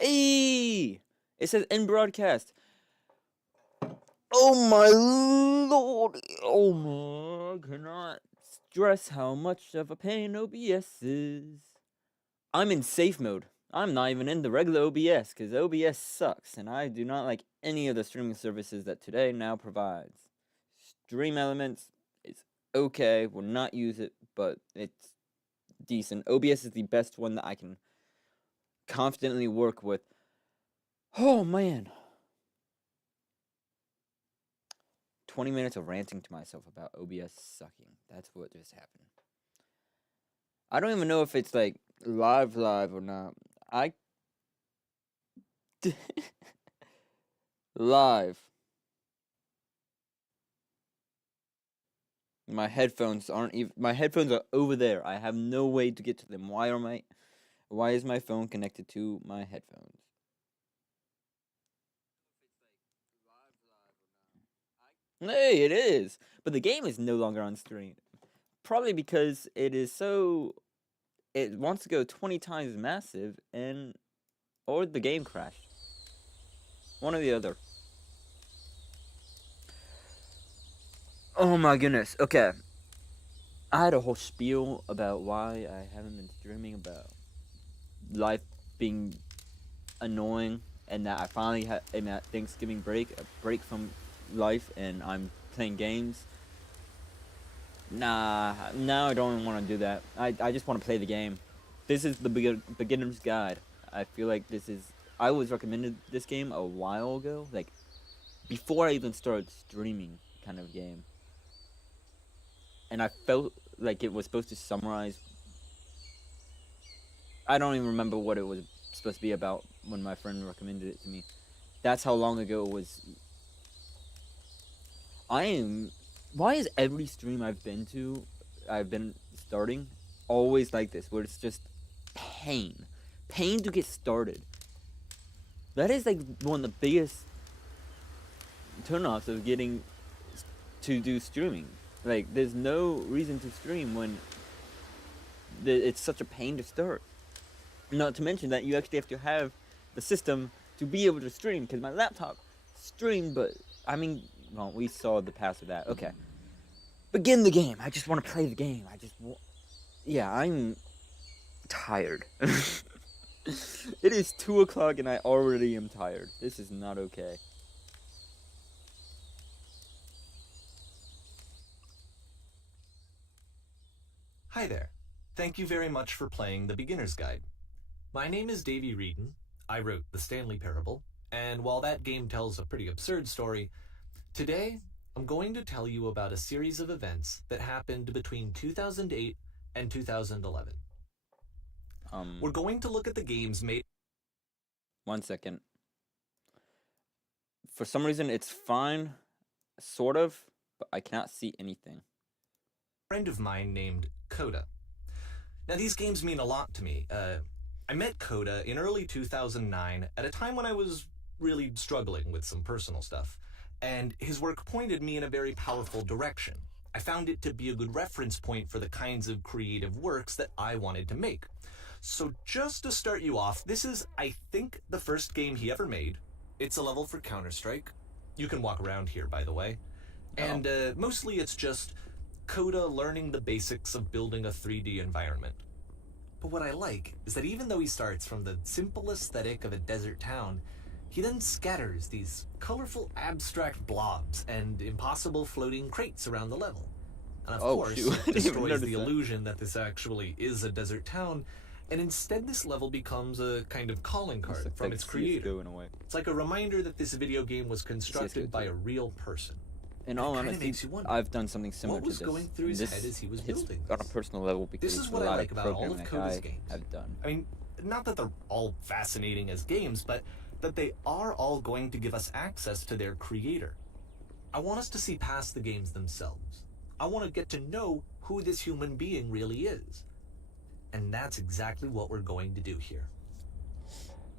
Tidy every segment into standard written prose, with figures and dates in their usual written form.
Hey! It says end broadcast. Oh my lord! Oh my, I cannot stress how much of a pain OBS is. I'm in safe mode. I'm not even in the regular OBS because OBS sucks and I do not like any of the streaming services that Today now provides. Stream Elements is okay, will not use it, but it's decent. OBS is the best one that I can confidently work with. Oh man. 20 minutes of ranting to myself about OBS sucking. That's what just happened. I don't even know if it's like live or not. Live. My headphones aren't even. My headphones are over there. I have no way to get to them. Why is my phone connected to my headphones? Hey, it is. But the game is no longer on stream. Probably because it wants to go 20 times massive or the game crashed. One or the other. Oh my goodness. Okay. I had a whole spiel about why I haven't been streaming, about life being annoying, and that I finally had at Thanksgiving break, a break from life, and I'm playing games. Nah, now I don't even want to do that. I just want to play the game. This is the beginner's guide. I feel like I was recommended this game a while ago, like before I even started streaming, kind of game. And I felt like it was supposed to summarize. I don't even remember what it was supposed to be about when my friend recommended it to me. That's how long ago it was. Why is every stream I've been starting, always like this, where it's just pain to get started? That is like one of the biggest turnoffs of getting to do streaming. Like, there's no reason to stream when it's such a pain to start. Not to mention that you actually have to have the system to be able to stream, because my laptop streamed, but I mean, well, we saw the past of that. Okay, begin the game. I just want to play the game. Yeah, I'm tired. It is 2 o'clock and I already am tired. This is not okay. Hi there. Thank you very much for playing The Beginner's Guide. My name is Davey Reedon. I wrote The Stanley Parable, and while that game tells a pretty absurd story, today I'm going to tell you about a series of events that happened between 2008 and 2011. We're going to look at the games made... 1 second. For some reason, it's fine, sort of, but I cannot see anything. A friend of mine named Coda. Now, these games mean a lot to me. I met Coda in early 2009 at a time when I was really struggling with some personal stuff, and his work pointed me in a very powerful direction. I found it to be a good reference point for the kinds of creative works that I wanted to make. So just to start you off, this is, I think, the first game he ever made. It's a level for Counter-Strike. You can walk around here, by the way. And mostly it's just Coda learning the basics of building a 3D environment. But what I like is that even though he starts from the simple aesthetic of a desert town, he then scatters these colorful abstract blobs and impossible floating crates around the level. And of course, it destroys the illusion that this actually is a desert town, and instead this level becomes a kind of calling card from its creator. It's like a reminder that this video game was constructed by a real person. In all honesty, I've done something similar to this. What was going through his head as he was building on a personal level, because this is what I like about all of Coda's games. I've done. I mean, not that they're all fascinating as games, but that they are all going to give us access to their creator. I want us to see past the games themselves. I want to get to know who this human being really is. And that's exactly what we're going to do here.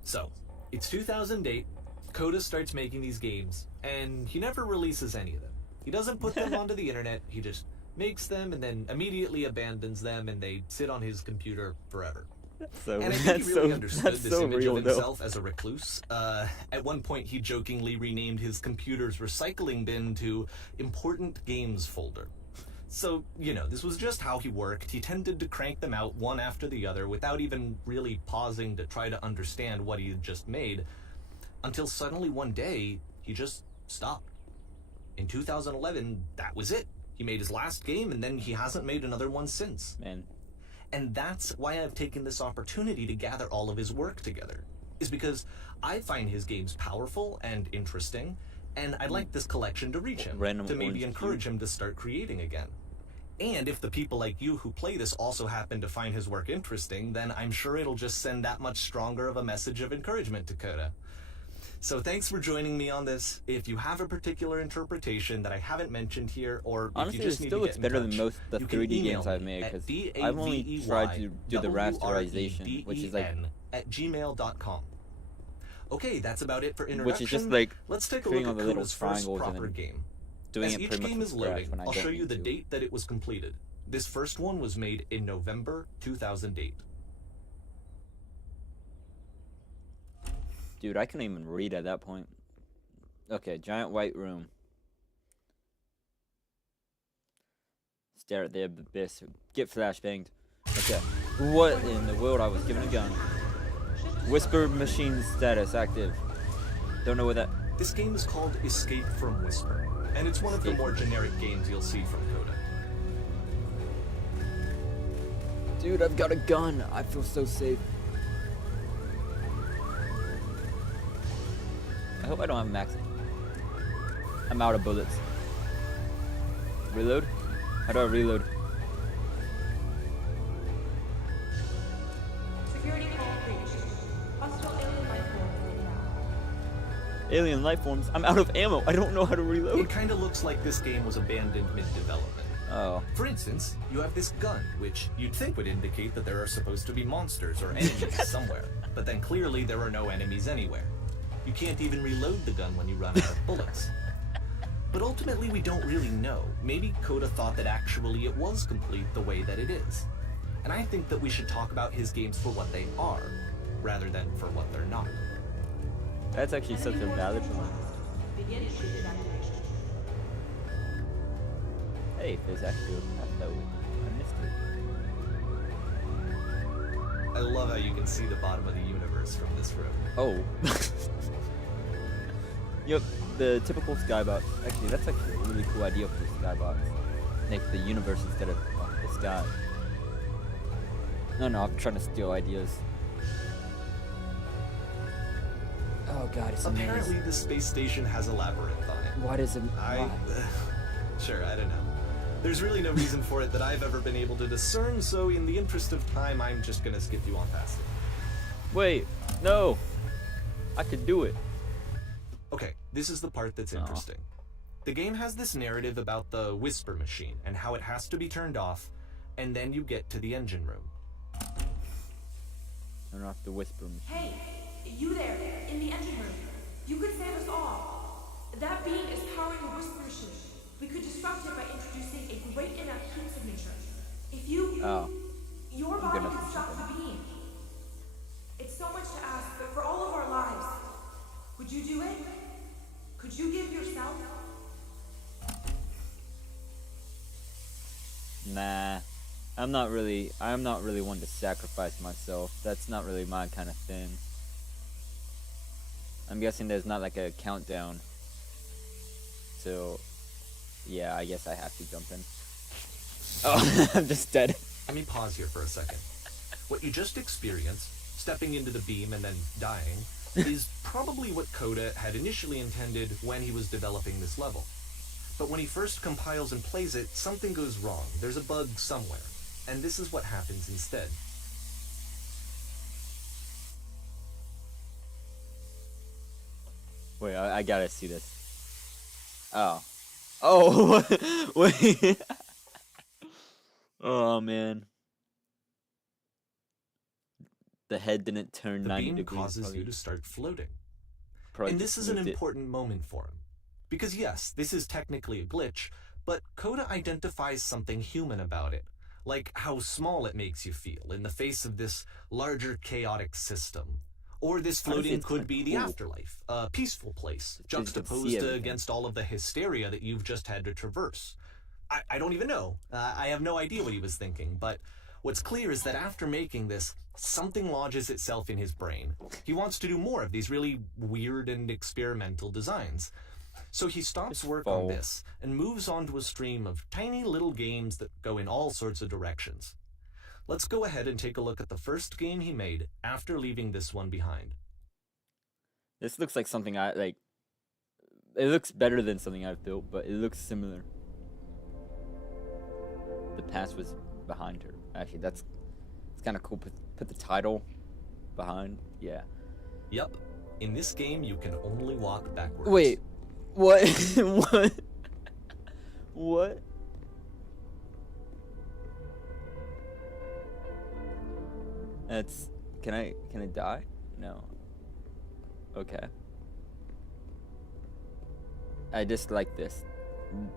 So, it's 2008, Coda starts making these games, and he never releases any of them. He doesn't put them onto the internet, he just makes them and then immediately abandons them, and they sit on his computer forever. So And I think that's he really so understood that's this so image real of though. himself as a recluse. At one point, he jokingly renamed his computer's recycling bin to Important Games Folder. So, this was just how he worked. He tended to crank them out one after the other without even really pausing to try to understand what he had just made, until suddenly one day, he just stopped. In 2011, that was it. He made his last game, and then he hasn't made another one since. Man. And that's why I've taken this opportunity to gather all of his work together, is because I find his games powerful and interesting, and I'd like this collection to reach him, Random to maybe orange encourage cube. him to start creating again. And if the people like you who play this also happen to find his work interesting, then I'm sure it'll just send that much stronger of a message of encouragement to Coda. So thanks for joining me on this. If you have a particular interpretation that I haven't mentioned here, or Honestly, if you just it need still to looks get in better touch, than most of the you can 3D email games I've me made at because I've only tried to do the rasterization, which is like, @gmail.com. Okay, that's about it for introduction. which is just like Let's take a creating look all at the little Coda's first triangles and proper then game. doing As it each pretty much game from is scratch loading, when I I'll don't show you need the to. date that it was completed. This first one was made in November 2008. Dude, I couldn't even read at that point. Okay, giant white room. Stare at the abyss. Get flashbanged. Okay. What in the world? I was given a gun. Whisper machine status active. Don't know what that. This game is called Escape from Whisper, and it's one of the more generic games you'll see from Coda. Dude, I've got a gun. I feel so safe. I hope I don't have max. I'm out of bullets. Reload? How do I reload? Security call breached. Hostile alien life form inbound. Alien life forms. I'm out of ammo. I don't know how to reload. It kind of looks like this game was abandoned mid-development. Oh. For instance, you have this gun, which you'd think would indicate that there are supposed to be monsters or enemies somewhere, but then clearly there are no enemies anywhere. You can't even reload the gun when you run out of bullets. But ultimately we don't really know. Maybe Coda thought that actually it was complete the way that it is. And I think that we should talk about his games for what they are, rather than for what they're not. That's actually such a valid point. Begin shooting activation. Hey, there's actually a path that I missed it. I love how you can see the bottom of the universe from this room. Oh. Yep, the typical skybox. Actually, that's actually a really cool idea for the skybox. Make the universe instead of the sky. No, I'm trying to steal ideas. Oh god, it's Apparently amazing. the space station has a labyrinth on it. Why does it? Why? Sure, I don't know. There's really no reason for it that I've ever been able to discern, so in the interest of time, I'm just gonna skip you on past it. Wait, no! I could do it. Okay, this is the part that's Aw. interesting. The game has this narrative about the whisper machine and how it has to be turned off, and then you get to the engine room. Turn off the whisper machine. Hey, you there, in the engine room. You could save us all. That beam is powering the whisper machine. We could disrupt it by introducing a great enough heat signature. If you... Oh. Your I'm body gonna could do stop something. the beam. It's so much to ask, but for all of our lives, would you do it? Could you give yourself? Nah. I'm not really one to sacrifice myself. That's not really my kind of thing. I'm guessing there's not like a countdown. So, yeah, I guess I have to jump in. Oh, I'm just dead. Let me pause here for a second. What you just experienced, stepping into the beam and then dying, is probably what Coda had initially intended when he was developing this level. But when he first compiles and plays it, something goes wrong. There's a bug somewhere. And this is what happens instead. Wait, I gotta see this. Oh. Oh, wait. Oh, man. The head didn't turn The 90 beam degrees. causes you to start floating. Probably And just this is an moved it. important moment for him. Because yes, this is technically a glitch, but Coda identifies something human about it. like how small it makes you feel in the face of this larger chaotic system. Or this Honestly, floating it's could kinda be the cool. afterlife, a peaceful place, Because you can see juxtaposed everything. against all of the hysteria that you've just had to traverse. I don't even know. I have no idea what he was thinking, but what's clear is that after making this, something lodges itself in his brain. He wants to do more of these really weird and experimental designs. So he stops work on this and moves on to a stream of tiny little games that go in all sorts of directions. Let's go ahead and take a look at the first game he made after leaving this one behind. This looks like something I like. It looks better than something I've built, but it looks similar. The past was behind her. Actually, it's kind of cool. Put the title behind. Yeah. Yep. In this game, you can only walk backwards. Wait. What? What? What? That's. Can I die? No. Okay. I just like this.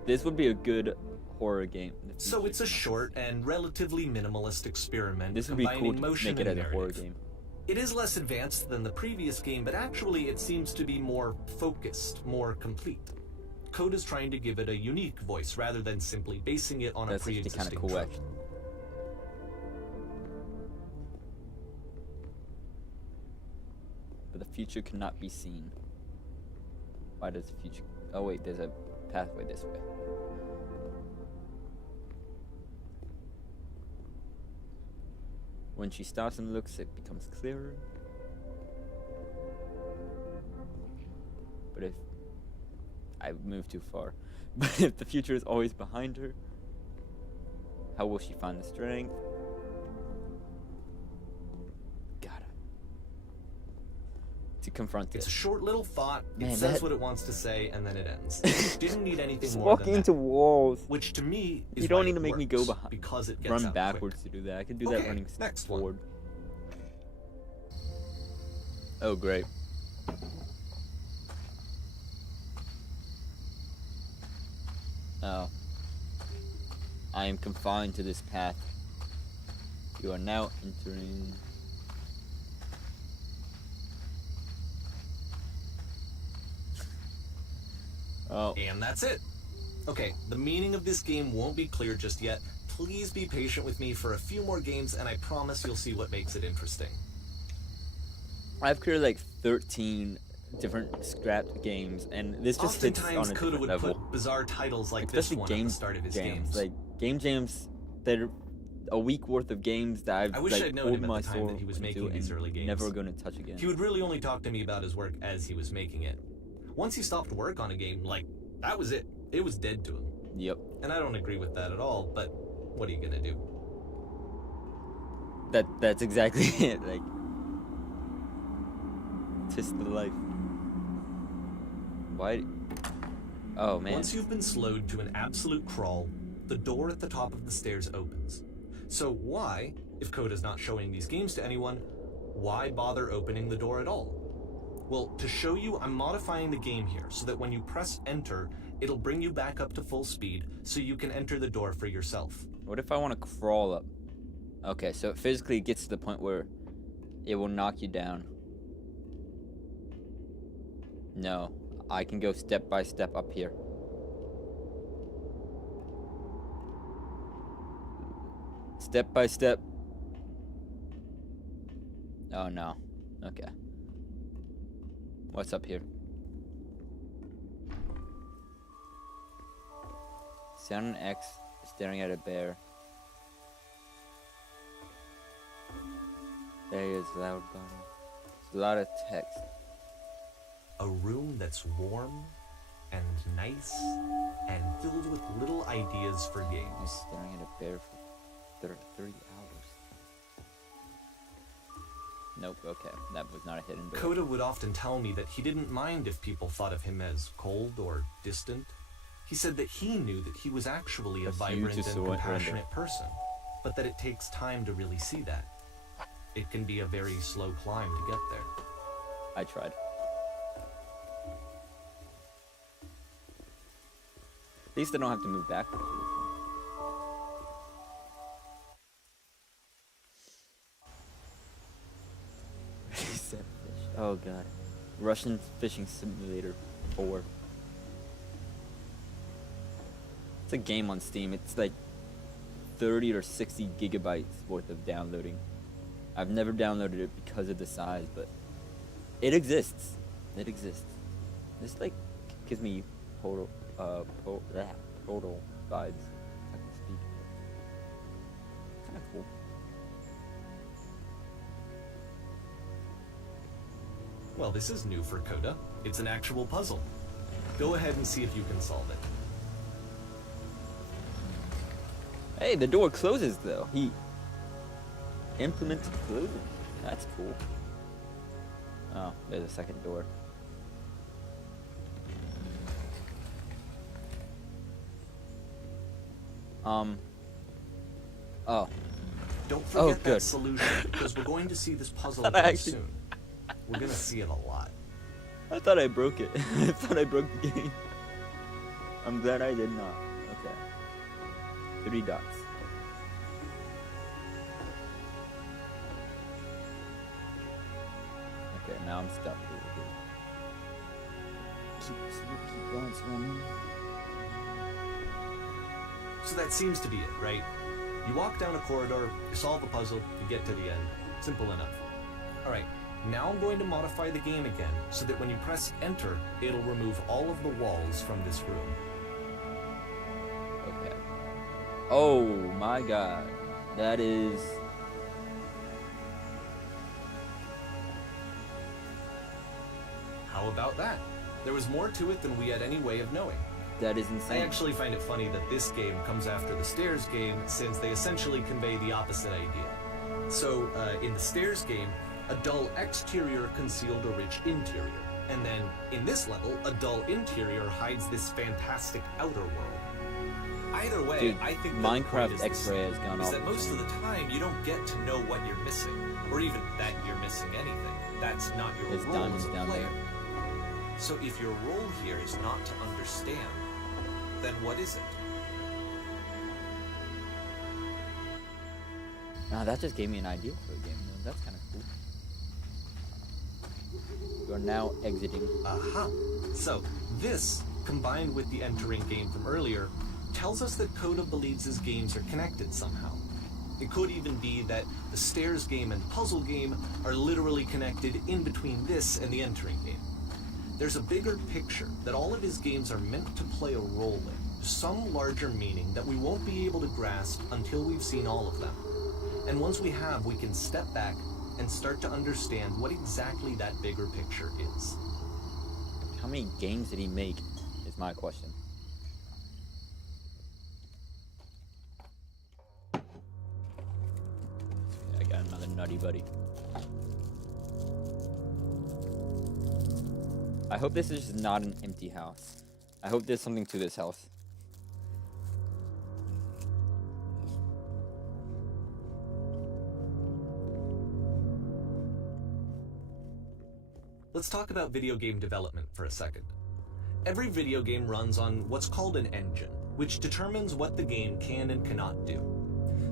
This would be a good horror game. So it's a short and relatively minimalist experiment This would be combining cool to motion make it and as a horror narrative. game. It is less advanced than the previous game, but actually it seems to be more focused, more complete. Code is trying to give it a unique voice rather than simply basing it on That's a actually pre-existing kind of cool, trope. actually. But the future cannot be seen. Why does the future? Oh wait, there's a pathway this way. When she stops and looks, it becomes clearer. But if I move too far, but if the future is always behind her, how will she find the strength? To confront It's this. a short little thought, Man, it says that- what it wants to say, and then it ends. Didn't need anything Just more walking than into that. walls. Which to me is You don't why need it to make me go works, behind. because it gets Run out backwards quick. to do that. I could do that Okay, running next one. forward. Oh great. Oh. I am confined to this path. You are now entering. Oh. And that's it. Okay, the meaning of this game won't be clear just yet. Please be patient with me for a few more games, and I promise you'll see what makes it interesting. I've created like 13 different scrapped games, and this just hits on a Oftentimes, Coda different would level. put bizarre titles like Especially this one game at the start of his jams. games. Like game jams that are a week worth of games that I've I wish like, I'd known poured him at my the time soul that he was into making these and early games. never going to touch again. He would really only talk to me about his work as he was making it. Once he stopped work on a game, like, that was it. It was dead to him. Yep. And I don't agree with that at all, but what are you gonna do? That's exactly it. Like, tis the life. Why? Oh man. Once you've been slowed to an absolute crawl, the door at the top of the stairs opens. So why, if Coda's not showing these games to anyone, why bother opening the door at all? Well, to show you, I'm modifying the game here so that when you press enter, it'll bring you back up to full speed so you can enter the door for yourself. What if I want to crawl up? Okay, so it physically gets to the point where it will knock you down. No, I can go step by step up here. Step by step. Oh no. Okay. What's up here? Sound an X staring at a bear. There is loud button. It's a lot of text. A room that's warm and nice and filled with little ideas for He's games. staring at a bear for 30 hours. Nope, okay. That was not a hidden door. Coda would often tell me that he didn't mind if people thought of him as cold or distant. He said that he knew that he was actually a That's you vibrant to and surrender. compassionate person, but that it takes time to really see that. It can be a very slow climb to get there. I tried. At least I don't have to move backwards. Oh god. Russian Fishing Simulator 4. It's a game on Steam. It's like 30 or 60 gigabytes worth of downloading. I've never downloaded it because of the size, but it exists. It exists. This like gives me total total vibes. If I can speak. Kind of cool. Well, this is new for Coda. It's an actual puzzle. Go ahead and see if you can solve it. Hey, the door closes though. He implemented closing. That's cool. Oh, there's a second door. Oh. Don't forget good. that solution, because we're going to see this puzzle Thought I again actually- soon. We're gonna see it a lot. I thought I broke it. I thought I broke the game. I'm glad I did not. Okay. 3 dots. Okay, now I'm stuck. Keep on swimming. So that seems to be it, right? You walk down a corridor, you solve a puzzle, you get to the end. Simple enough. Alright, now I'm going to modify the game again, so that when you press enter, it'll remove all of the walls from this room. Okay. Oh my god. That is... How about that? There was more to it than we had any way of knowing. That is I insane. actually find it funny that this game comes after the Stairs game, since they essentially convey the opposite idea. So, in the Stairs game, a dull exterior concealed a rich interior. And then, in this level, a dull interior hides this fantastic outer world. Either way, Dude, I think Minecraft X-ray has gone is off. that most of the time you don't get to know what you're missing, or even that you're missing anything. That's not your There's role diamonds as a down player. there. So if your role here is not to understand, then what is it? Nah, that just gave me an idea for a game. That's kind of cool. You are now exiting. Aha! So, this, combined with the entering game from earlier, tells us that Coda believes his games are connected somehow. It could even be that the Stairs game and the puzzle game are literally connected in between this and the entering game. There's a bigger picture that all of his games are meant to play a role in, some larger meaning that we won't be able to grasp until we've seen all of them. And once we have, we can step back and start to understand what exactly that bigger picture is. How many games did he make? Is my question. I got another nutty buddy. I hope this is just not an empty house. I hope there's something to this house. Let's talk about video game development for a second. Every video game runs on what's called an engine, which determines what the game can and cannot do.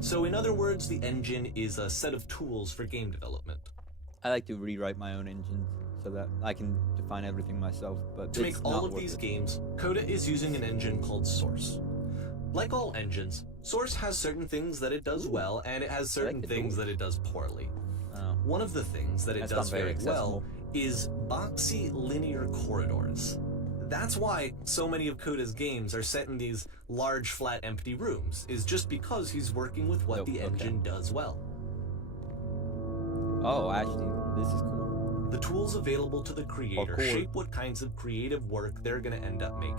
So in other words, the engine is a set of tools for game development. I like to rewrite my own engines so that I can define everything myself, but To it's make all not of worth these it. games, Coda is using an engine called Source. Like all engines, Source has certain things that it does well, and it has certain the things door. that it does poorly. Oh. One of the things that it That's does not very very well accessible. is boxy linear corridors. That's why so many of Coda's games are set in these large, flat, empty rooms, is just because he's working with what Nope, the okay. engine does well. Oh, actually, this is cool. The tools available to the creator Parkour. shape what kinds of creative work they're going to end up making.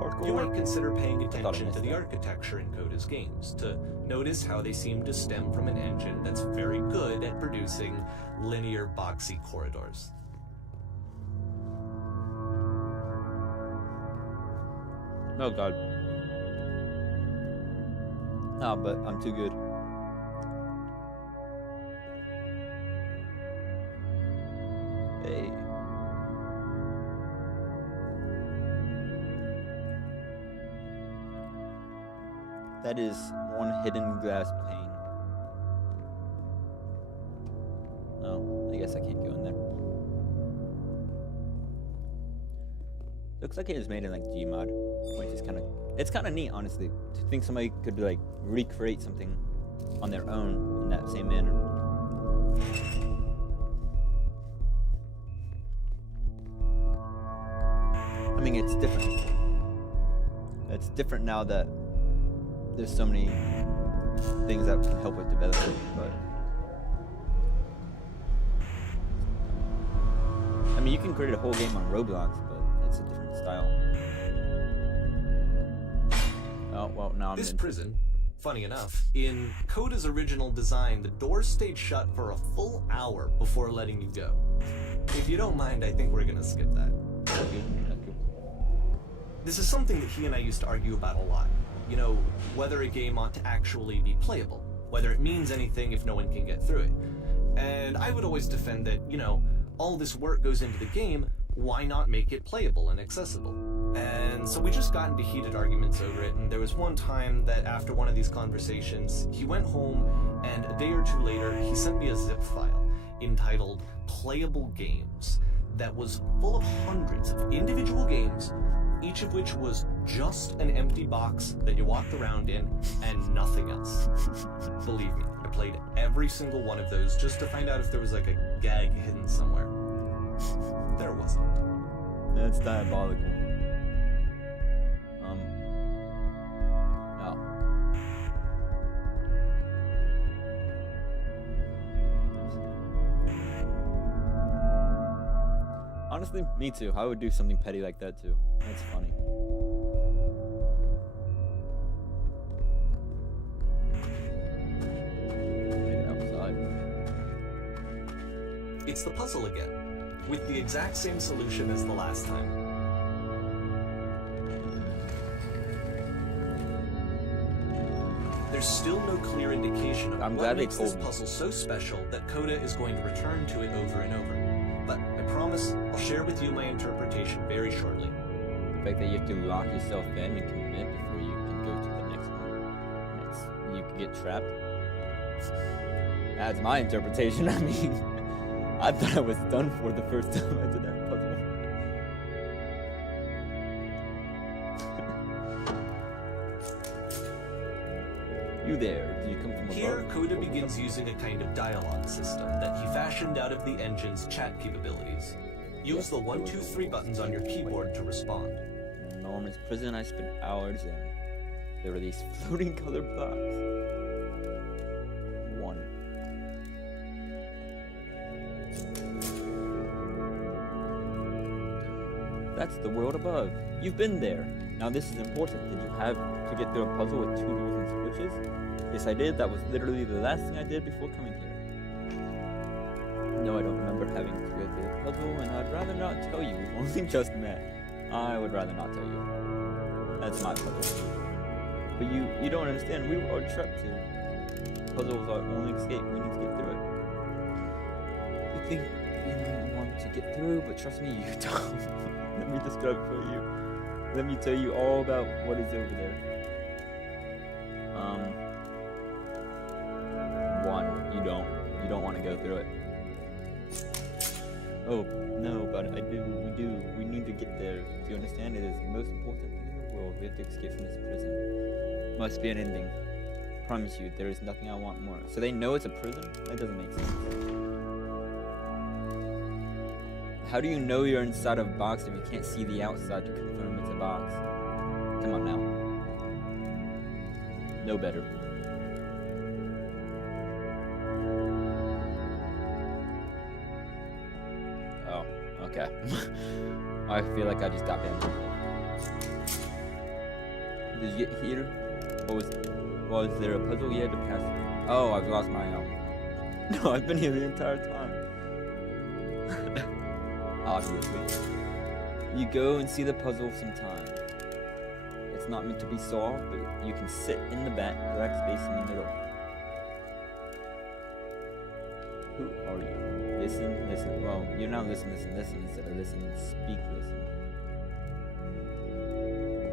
Parkour. You might consider paying thought I attention to missed the that. architecture in Coda's games, to notice how they seem to stem from an engine that's very good at producing linear, boxy corridors. Oh god. Nah, but I'm too good. Hey. That is one hidden glass pane. Oh, I guess I can't go in there. Looks like it was made in like Gmod, which is it's kind of neat, honestly, to think somebody could like recreate something on their own in that same manner. I mean, it's different. It's different now that there's so many things that can help with development, but I mean, you can create a whole game on Roblox, but it's a different style. Oh, well, now I'm This in. prison, funny enough, in Coda's original design, the doors stayed shut for a full hour before letting you go. If you don't mind, I think we're gonna skip that. Okay. This is something that he and I used to argue about a lot. You know, whether a game ought to actually be playable, whether it means anything if no one can get through it. And I would always defend that, you know, all this work goes into the game, why not make it playable and accessible? And so we just got into heated arguments over it, and there was one time that after one of these conversations, he went home, and a day or two later, he sent me a zip file entitled Playable Games that was full of hundreds of individual games, each of which was just an empty box that you walked around in and nothing else. Believe me, I played every single one of those just to find out if there was like a gag hidden somewhere. There wasn't. That's diabolical. No. Honestly, me too. I would do something petty like that too. That's funny. Get outside. It's the puzzle again, with the exact same solution as the last time. There's still no clear indication of I'm what glad they makes this told me. puzzle so special that Coda is going to return to it over and over. But I promise I'll share with you my interpretation very shortly. The fact that you have to lock yourself in and commit before you can go to the next one. You can get trapped. That's my interpretation. I mean, I thought I was done for the first time I did that puzzle. You there? Do you come from Here, above? Coda begins using a kind of dialogue system that he fashioned out of the engine's chat capabilities. Use the 1, 2, 3 buttons on your keyboard to respond. An enormous prison I spent hours in. There were these floating color blocks. 1. That's the world above. You've been there. Now this is important. Did you have to get through a puzzle with 2 doors and switches? Yes, I did. That was literally the last thing I did before coming here. No, I don't remember having to go through the puzzle, and I'd rather not tell you. We've only just met. I would rather not tell you. That's my puzzle. But you don't understand. We are trapped here. Puzzle is our only escape. We need to get through it. You think you might want to get through, but trust me, you don't. Let me describe it for you. Let me tell you all about what is over there. 1, you don't want to go through it. Oh, no, but I do, we need to get there. Do you understand? It is the most important thing in the world. We have to escape from this prison. Must be an ending. Promise you, there is nothing I want more. So they know it's a prison? That doesn't make sense. How do you know you're inside of a box if you can't see the outside to confirm it's a box? Come on now. No better. Oh, okay. I feel like I just got banned. Did you get here? Was there a puzzle you had to pass? Oh, I've lost my No, I've been here the entire time. Obviously. You go and see the puzzle sometime. It's not meant to be solved, but you can sit in the back, black space in the middle. Who are you? Listen, listen. Well, you're now listen instead of listen and speak, listen.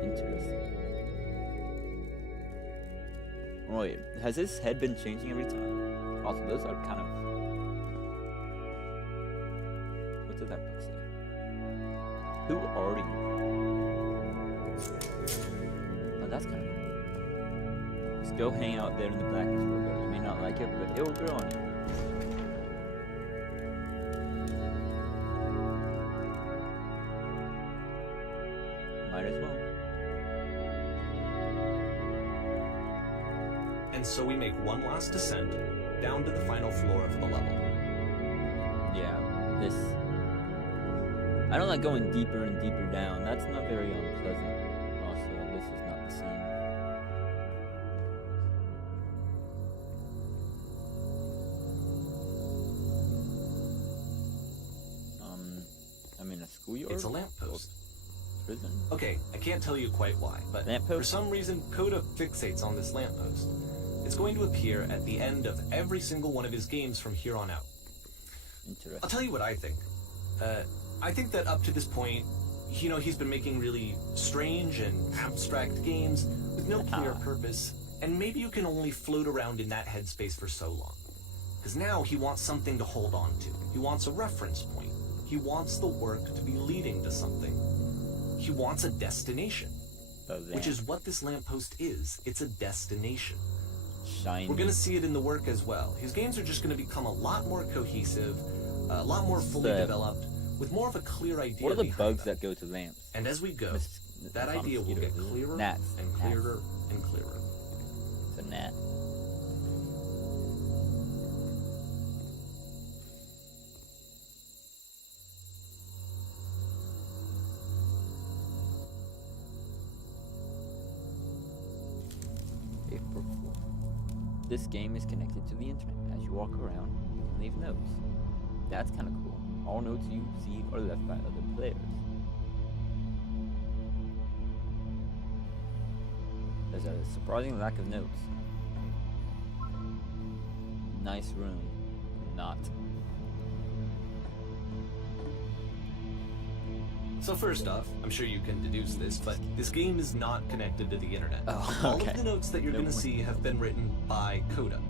Interesting. Wait, has his head been changing every time? Also, those are kind of... What did that book say? Who are you? Oh, that's kind of cool. Just go hang out there in the blackness for a bit. You may not like it, but it will grow on you. Might as well. And so we make one last descent down to the final floor of the level. Yeah, this... I don't like going deeper and deeper down. That's not very unpleasant. Also, this is not the scene. I'm in a schoolyard? It's a lamppost. Prison? Okay, I can't tell you quite why, but Lamppost? for some reason, Coda fixates on this lamppost. It's going to appear at the end of every single one of his games from here on out. Interesting. I'll tell you what I think. I think that up to this point, you know, he's been making really strange and abstract games with no clear purpose, and maybe you can only float around in that headspace for so long. Because now he wants something to hold on to. He wants a reference point. He wants the work to be leading to something. He wants a destination, which is what this lamppost is. It's a destination. Shiny. We're going to see it in the work as well. His games are just going to become a lot more cohesive, a lot more fully developed, with more of a clear idea. What are the behind bugs them. that go to lamps? And as we go, that idea will get clearer Gnats. and clearer and clearer. It's a gnat. April 4th. This game is connected to the internet. As you walk around, you can leave notes. That's kind of cool. All notes you see are left by other players. There's a surprising lack of notes. Nice room. Not. So first off, I'm sure you can deduce this, but this game is not connected to the internet. Oh, All okay. of the notes that you're going to see have been written by Coda.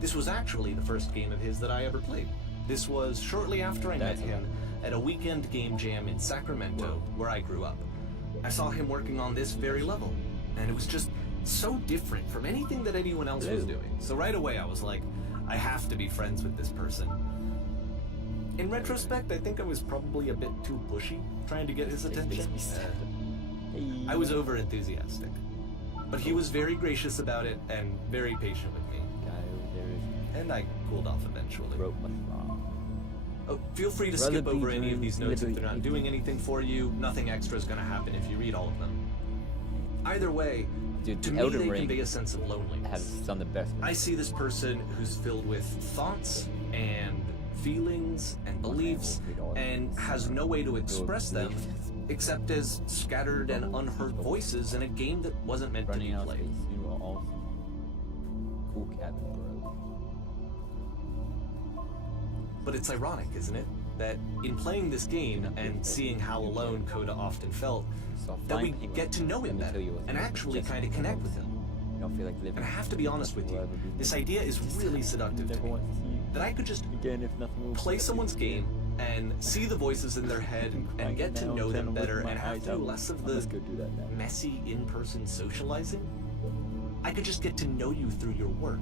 This was actually the first game of his that I ever played. This was shortly after I met him at a weekend game jam in Sacramento, where I grew up. I saw him working on this very level, and it was just so different from anything that anyone else was doing. So right away I was like, I have to be friends with this person. In retrospect, I think I was probably a bit too pushy, trying to get his attention. I was over-enthusiastic. But he was very gracious about it and very patient with me. And I cooled off eventually. Oh, feel free to skip over any of these notes if they're not doing anything for you. Nothing extra is going to happen if you read all of them. Either way, Dude, to me they convey a sense of loneliness. Has some of the best. I see this person who's filled with thoughts and feelings and beliefs and has no way to express them except as scattered and unheard voices in a game that wasn't meant to be played. Cool cabin, bro. But it's ironic, isn't it? That in playing this game and seeing how alone Coda often felt, that we get to know him better and actually kind of connect with him. You don't feel like living. And I have to be honest with you, this idea is really seductive to me. That I could just play someone's game and see the voices in their head and get to know them better and have to do less of the messy in-person socializing. I could just get to know you through your work.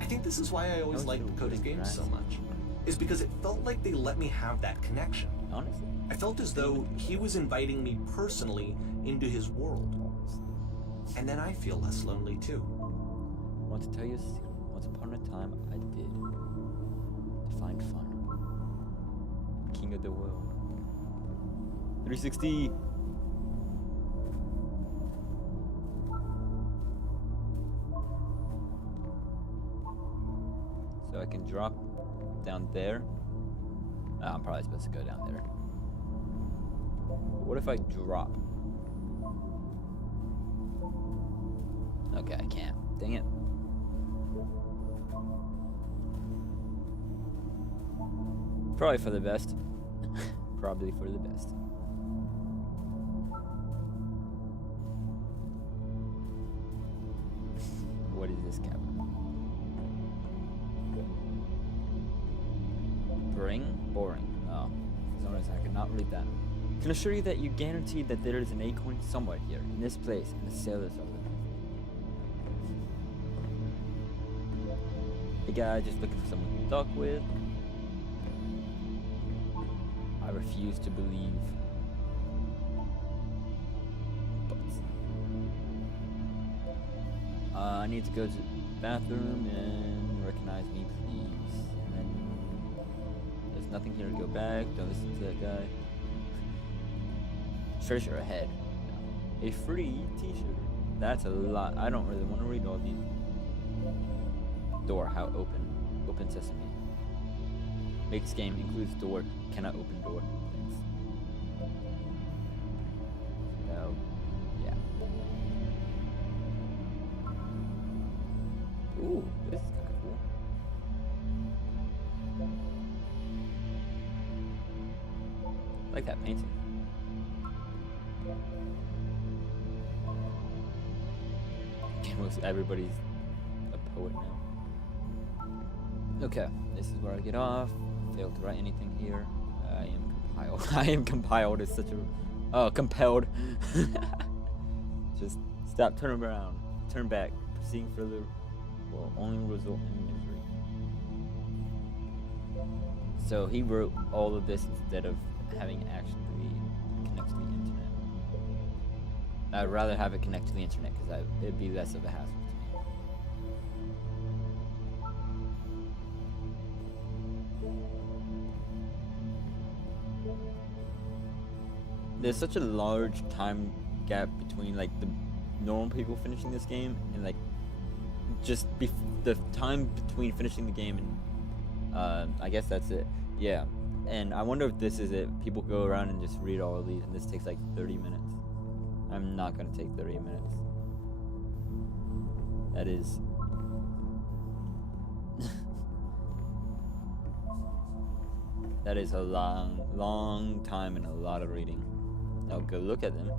I think this is why I always liked Coda's games so much, is because it felt like they let me have that connection. Honestly. I felt as though he was inviting me personally into his world. And then I feel less lonely too. I want to tell you a secret. Once upon a time, I did. To find fun. King of the world. 360! So I can drop down there. I'm probably supposed to go down there. But what if I drop? Okay, I can't. Dang it. Probably for the best. Probably for the best. What is this cabin? Bring? Boring. Oh. For some reason I could not read that. Can assure you that you guarantee that there is an acorn somewhere here, in this place, and the sailors of it. The guy just looking for someone to talk with. I refuse to believe. But I need to go to the bathroom and recognize me, please. And then there's nothing here to go back. Don't listen to that guy. Treasure ahead. A free t-shirt. That's a lot. I don't really want to read all these. Door, how open? Open sesame. Makes game, includes door, cannot open door. Thanks. No. Yeah. Ooh, this is kind of cool. I like that painting. Almost everybody's a poet now. Okay, this is where I get off. Failed to write anything here. I am compiled. I am compiled is such a... Oh, compelled. Just stop, turn around, turn back. Proceeding further will only result in misery. So he wrote all of this instead of having actually connect to the internet. I'd rather have it connect to the internet because it'd be less of a hassle to me. There's such a large time gap between like the normal people finishing this game and like just the time between finishing the game and I guess that's it. Yeah, and I wonder if this is it. People go around and just read all of these, and this takes like 30 minutes. I'm not gonna take 30 minutes. That is. That is a long time and a lot of reading. Now go look at them.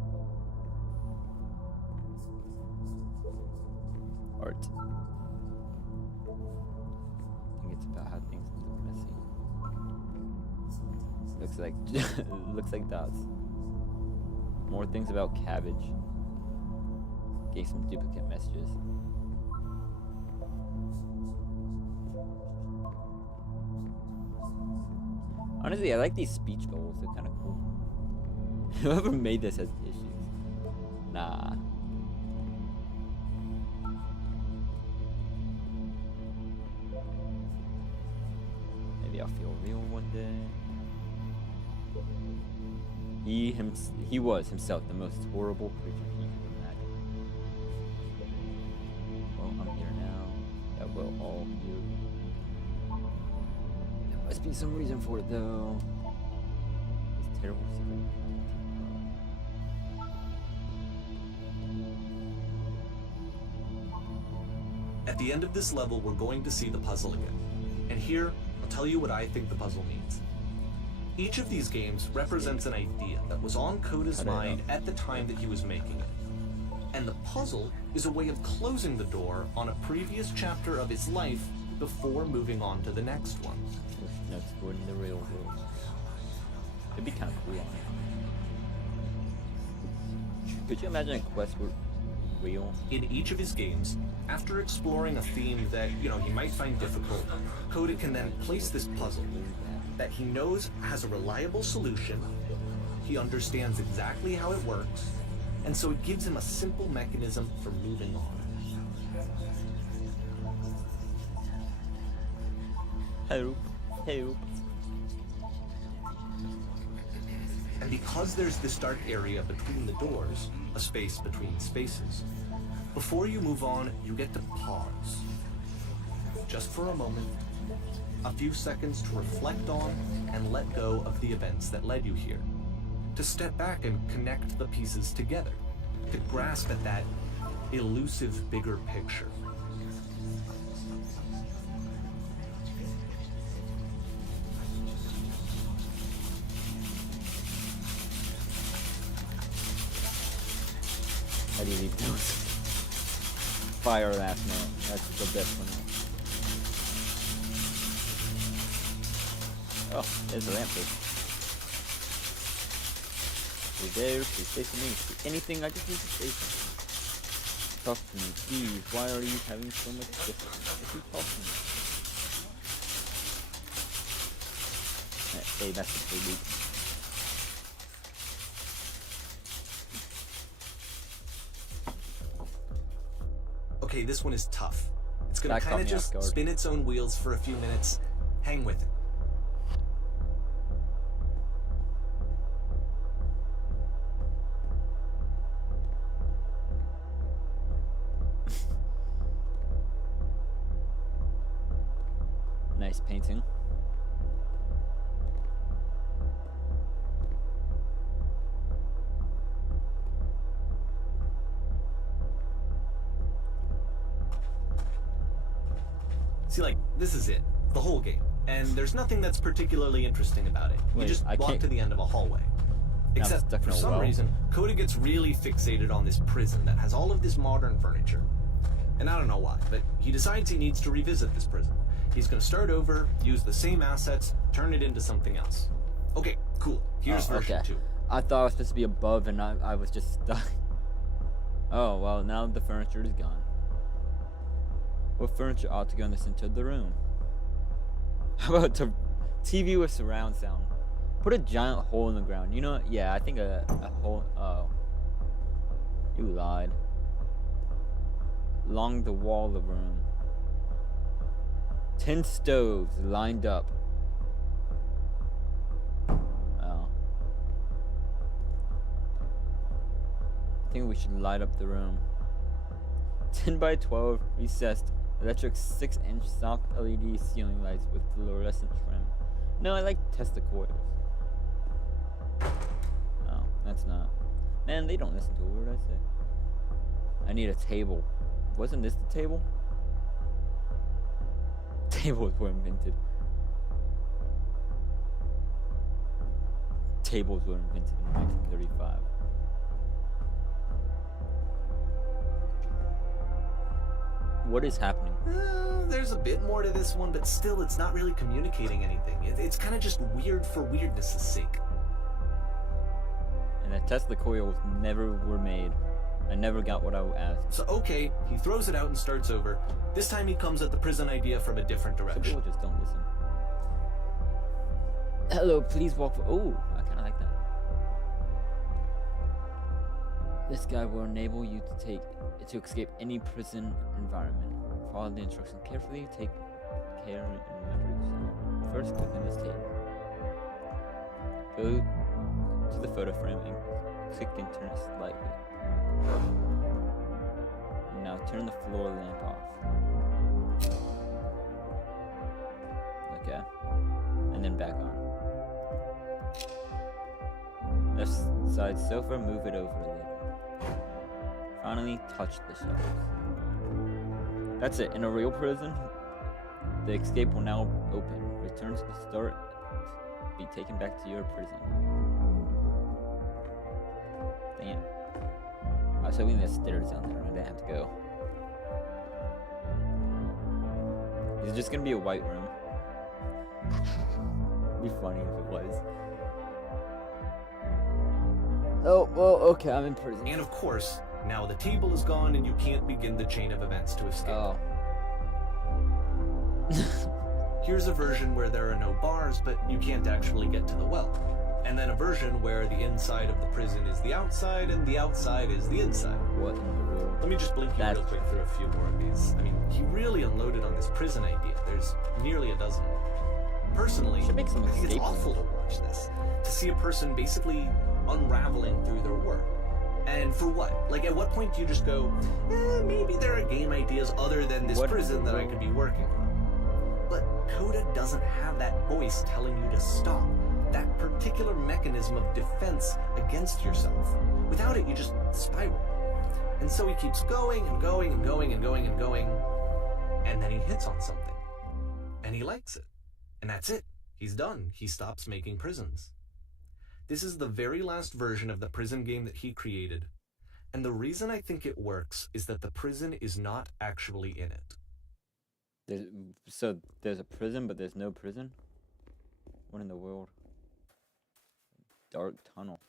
Art. I think it's about how things look messy. Looks like looks like dots. More things about cabbage. Gave some duplicate messages. Honestly, I like these speech bubbles. They're kind of cool. Whoever made this has issues. Nah. Maybe I'll feel real one day. He was himself the most horrible creature he could imagine. Well, I'm here now. That will all here. There must be some reason for it, though. This terrible secret. At the end of this level, we're going to see the puzzle again. And here, I'll tell you what I think the puzzle means. Each of these games represents an idea that was on Coda's mind at the time that he was making it. And the puzzle is a way of closing the door on a previous chapter of his life before moving on to the next one. That's good in the real world. It'd be kind of cool on it. Could you imagine a quest were real? In each of his games, after exploring a theme that, he might find difficult, Coda can then place this puzzle that he knows has a reliable solution, he understands exactly how it works, and so it gives him a simple mechanism for moving on. Help. And because there's this dark area between the doors, a space between spaces, before you move on, you get to pause. Just for a moment, a few seconds to reflect on and let go of the events that led you here. To step back and connect the pieces together. To grasp at that elusive bigger picture. How do you leave those? Fire last man. That's the best one. Oh, there's a lamppost. you there, please say something. Anything, I just need to say something. Talk to me, please. Why are you having so much difficulty? If you talk to me. Hey, that's a pretty weak. Okay, this one is tough. It's gonna That caught kind of me off just guard. spin its own wheels for a few minutes. Hang with it. Nice painting. See, like, this is it. The whole game. And there's nothing that's particularly interesting about it. You Wait, just I walk can't- to the end of a hallway. I'm Except, stuck in for a some well. reason, Coda gets really fixated on this prison that has all of this modern furniture. And I don't know why, but he decides he needs to revisit this prison. He's gonna start over, use the same assets, turn it into something else. Okay, cool. Here's version 2. I thought I was supposed to be above and I was just stuck. Oh, well, now the furniture is gone. What furniture ought to go in the center of the room? How about the TV with surround sound? Put a giant hole in the ground. You know what? Yeah, I think a hole. Oh. You lied. Along the wall of the room. 10 stoves lined up. Oh. I think we should light up the room. 10 by 12 recessed electric 6-inch soft LED ceiling lights with fluorescent trim. No, I like Tesla coils. Oh, that's not. Man, they don't listen to a word I say. I need a table. Wasn't this the table? Tables were invented. Tables were invented in 1935. What is happening? There's a bit more to this one, but still, it's not really communicating anything. It's kind of just weird for weirdness' sake. And the Tesla coils never were made. I never got what I asked. So, okay, he throws it out and starts over. This time he comes at the prison idea from a different Some direction. people just don't listen. Hello, please walk. Oh, I kind of like that. This guide will enable you to escape any prison environment. Follow the instructions carefully. Take care and remember yourself. First, click on this table. Go to the photo frame and click and turn it slightly. Now turn the floor lamp off. Okay. And then back on. Left side sofa, move it over a little. Finally, touch the shelves. That's it. In a real prison, the escape will now open. Return to the start. Be taken back to your prison. Damn. I was hoping there's stairs down there. I didn't have to go. Is it just gonna be a white room? It'd be funny if it was. Oh, well, okay, I'm in prison. And of course, now the table is gone and you can't begin the chain of events to escape. Oh. Here's a version where there are no bars, but you can't actually get to the well. And then a version where the inside of the prison is the outside and the outside is the inside. What in the world? Let me just blink you real quick through a few more of these. I mean, he really unloaded on this prison idea. There's nearly a dozen. Personally, Should make some I think it's escape awful to watch this. To see a person basically unraveling through their work. And for what? Like, at what point do you just go, maybe there are game ideas other than this prison that I could be working on? But Coda doesn't have that voice telling you to stop. That particular mechanism of defense against yourself. Without it, you just spiral. And so he keeps going and going and going and going and going. And then he hits on something. And he likes it. And that's it. He's done. He stops making prisons. This is the very last version of the prison game that he created. And the reason I think it works is that the prison is not actually in it. So there's a prison, but there's no prison? What in the world? Dark tunnel.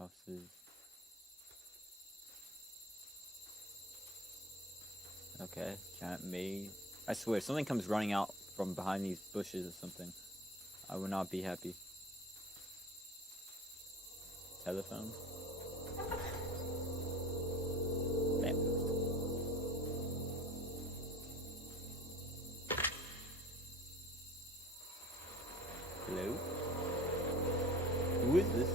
Houses. Okay, giant maze. I swear, if something comes running out from behind these bushes or something, I will not be happy. Telephone. Lamppost. Hello? Who is this?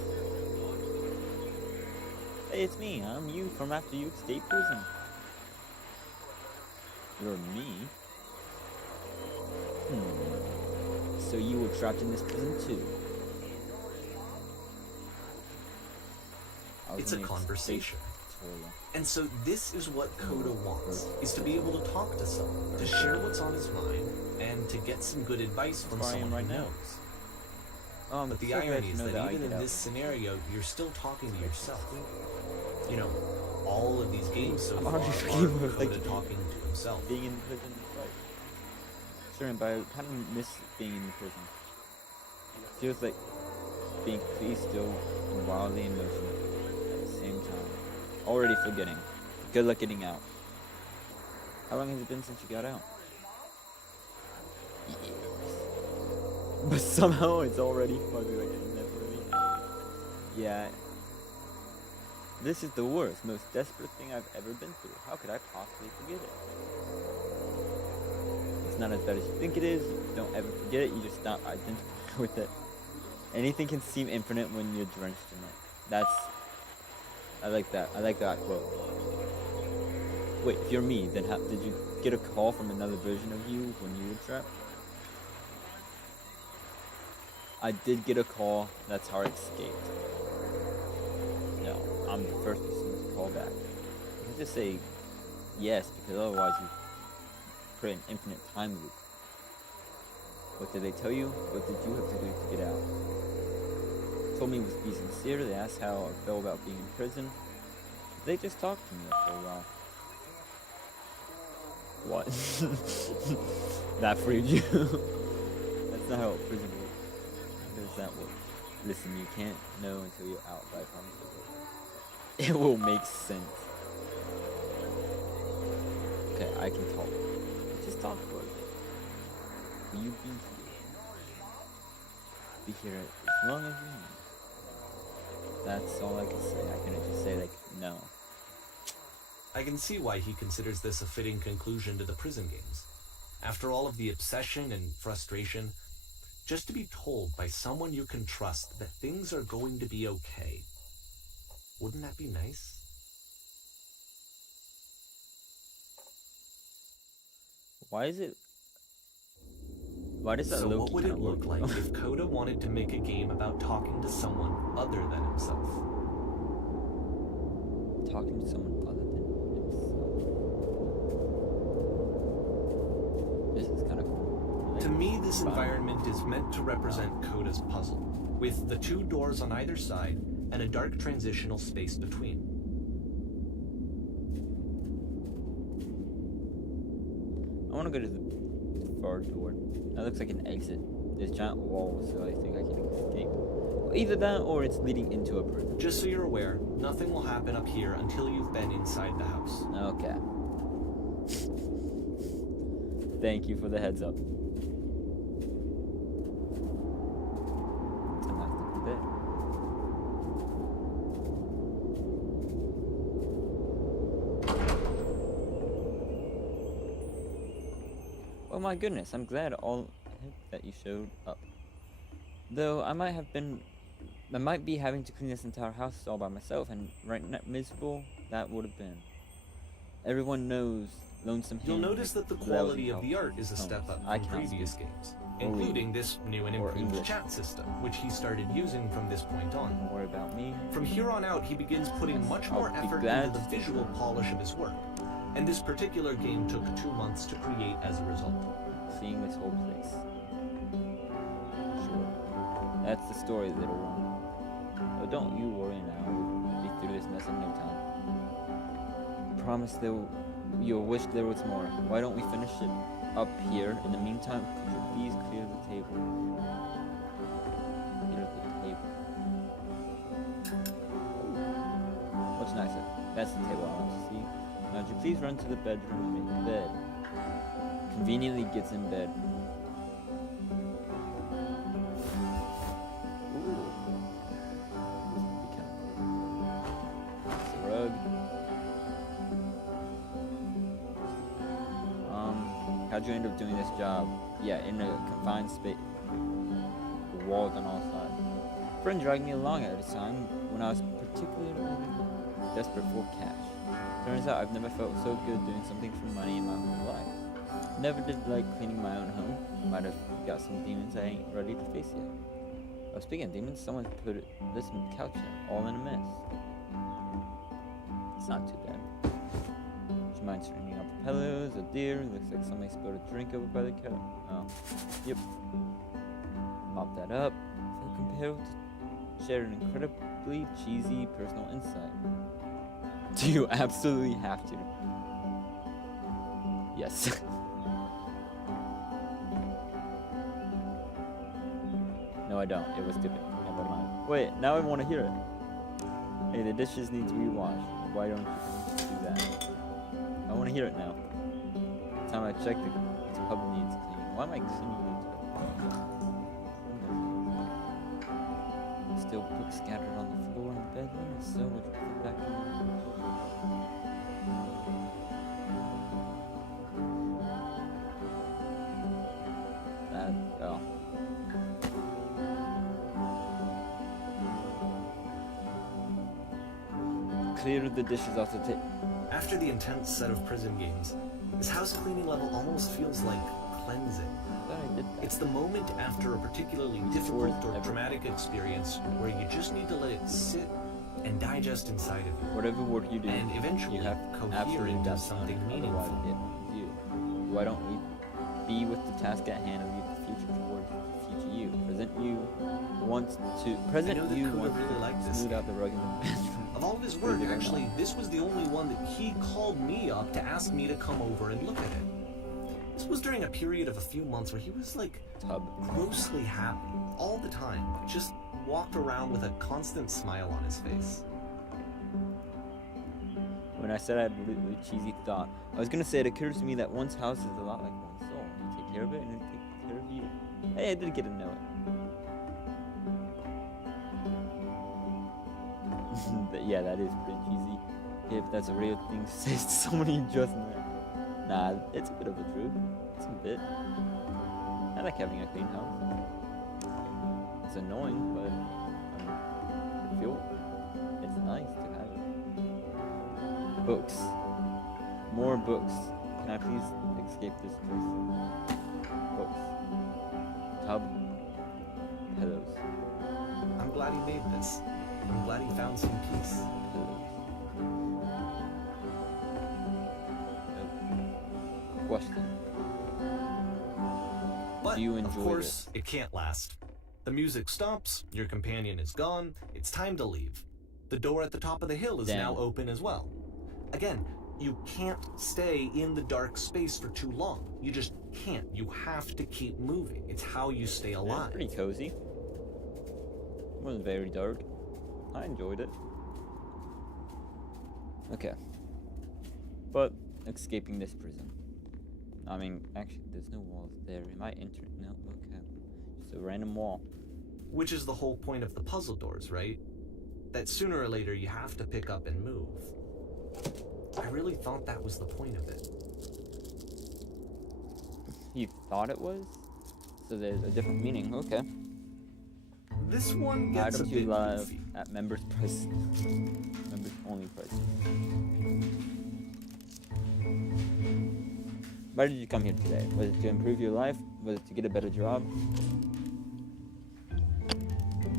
Hey, it's me. I'm you from after you escaped prison. You're me? So you were trapped in this prison too? It's a conversation. And so this is what Coda wants, is to be able to talk to someone, to share what's on his mind, and to get some good advice from someone who knows. But the irony is that even in this scenario, you're still talking to yourself. You know, all of these games so far are Coda talking to himself. Being in prison, right? Sure, but I kind of miss being in prison. Feels like being completely still and wildly emotional at the same time. Already forgetting. Good luck getting out. How long has it been since you got out? Years. But somehow it's already probably like never. Yeah. This is the worst, most desperate thing I've ever been through. How could I possibly forget it? It's not as bad as you think it is. You don't ever forget it. You just stop identifying with it. Anything can seem infinite when you're drenched in it. I like that. I like that quote. Wait, if you're me, then how, did you get a call from another version of you when you were trapped? I did get a call. That's how I escaped. No, I'm the first person to call back. You can just say yes, because otherwise you create an infinite time loop. What did they tell you? What did you have to do to get out? Told me to be sincere. They asked how I felt about being in prison. They just talked to me for a while. What? That freed you? That's not how prison works. How does that work? Listen, you can't know until you're out, but I promise you will. It will make sense. Okay, I can talk. Just talk for a bit. Will you be here? Be here as long as you need. That's all I can say. I couldn't just say, like, no. I can see why he considers this a fitting conclusion to the prison games. After all of the obsession and frustration, just to be told by someone you can trust that things are going to be okay. Wouldn't that be nice? Why does that So look what would it look like if Coda wanted to make a game about talking to someone other than himself? Talking to someone other than himself. This is kind of cool. To me, this environment is meant to represent Coda's puzzle, with the two doors on either side and a dark transitional space between. I want to go to the far door. That looks like an exit. There's giant walls, so I think I can escape. Either that, or it's leading into a prison. Just so you're aware, nothing will happen up here until you've been inside the house. Okay. Thank you for the heads up. It's a nice looking bed. Oh my goodness, I'm glad that you showed up. Though I might be having to clean this entire house all by myself, and miserable that would have been. Everyone knows Lonesome You'll Hen notice that the lousy quality of health. the art is a step up I from can't previous speak. games, Or including read. this new and Or improved English. chat system, which he started using from this point on. Don't worry about me. From here on out, he begins putting much more I'll be effort glad into the to take visual it. polish of his work, and this particular game took 2 months to create as a result. Seeing this whole place. Sure. That's the story, little one. Oh, don't you worry now. We'll be through this mess in no time. Promise you'll wish there was more. Why don't we finish it up here? In the meantime, could you please clear the table? Clear the table. That's the table I want to see. Now, would you please run to the bedroom and make the bed? Conveniently gets in bed. Ooh. This would be kind of cool. It's a rug. How'd you end up doing this job? Yeah, in a confined space. Walls on all sides. A friend dragged me along at a time when I was particularly desperate for cash. Turns out I've never felt so good doing something for money in my whole life. Never did like cleaning my own home. Might have got some demons I ain't ready to face yet. Oh, speaking of demons, someone put this couch in, all in a mess. It's not too bad. Would you mind straightening out the pillows? A deer. Looks like somebody spilled a drink over by the couch. Oh, yep. Mop that up. Feel compelled to share an incredibly cheesy personal insight. Do you absolutely have to? Yes. No, I don't. It was stupid. Never mind. Wait, now I want to hear it. Hey, the dishes need to be washed. Why don't you do that? I want to hear it now. Time I check, the tub needs cleaning. Why am I cleaning the tub? Still books scattered on the floor in the bedroom, and so much put back in the room. Oh. Clear the dishes off the table. After the intense set of prison games, this house cleaning level almost feels like cleansing. I thought I did that. It's the moment after a particularly difficult or traumatic experience where you just need to let it sit and digest inside of you. Whatever work you do, and eventually you have cohere absolutely into done something otherwise meaningful. it won't you. Why don't we be with the task at hand and leave the future towards the future you? Present you wants to really liked this smooth out the rug in the bedroom. Of all of his work, actually, this was the only one that he called me up to ask me to come over and look at it. This was during a period of a few months where he was like grossly happy all the time. Just walked around with a constant smile on his face. When I said I had a really cheesy thought, I was gonna say it occurs to me that one's house is a lot like one's soul. You take care of it and it takes care of you. Hey, I did get to know it. But yeah, that is pretty cheesy. If that's a real thing to say to somebody you just met. Nah, it's a bit of the truth. It's a bit. I like having a clean house. It's annoying, but I feel it's nice to have it. Books. More books. Can I please escape this place? Books. Tub. Pillows. I'm glad he made this. I'm glad he found some peace. Pillows. Question. But, Do you enjoy of course, it can't last. The music stops, your companion is gone, it's time to leave. The door at the top of the hill is now open as well. Again, you can't stay in the dark space for too long. You just can't. You have to keep moving. It's how you stay alive. Pretty cozy. It wasn't very dark. I enjoyed it. Okay. But escaping this prison. I mean, actually, there's no walls there. Am I entering? No, okay. Just a random wall. Which is the whole point of the puzzle doors, right? That sooner or later you have to pick up and move. I really thought that was the point of it. You thought it was? So there's a different meaning. Okay. This one gets a Items bit you live goofy. at members price. Members only price. Why did you come here today? Was it to improve your life? Was it to get a better job?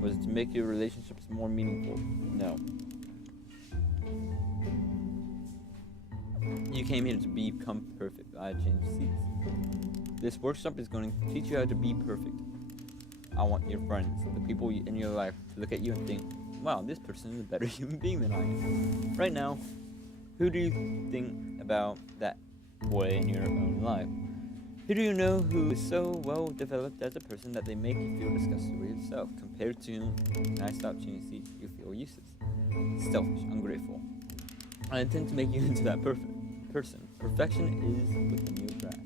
Was it to make your relationships more meaningful? No. You came here to become perfect. I changed seats. This workshop is going to teach you how to be perfect. I want your friends, the people in your life, to look at you and think, wow, this person is a better human being than I am. Right now, who do you think about that boy in your own life? Who do you know who is so well developed as a person that they make you feel disgusted with yourself? Compared to, when I stop changing seats, you feel useless, selfish, ungrateful. I intend to make you into that perfect person. Perfection is within your grasp.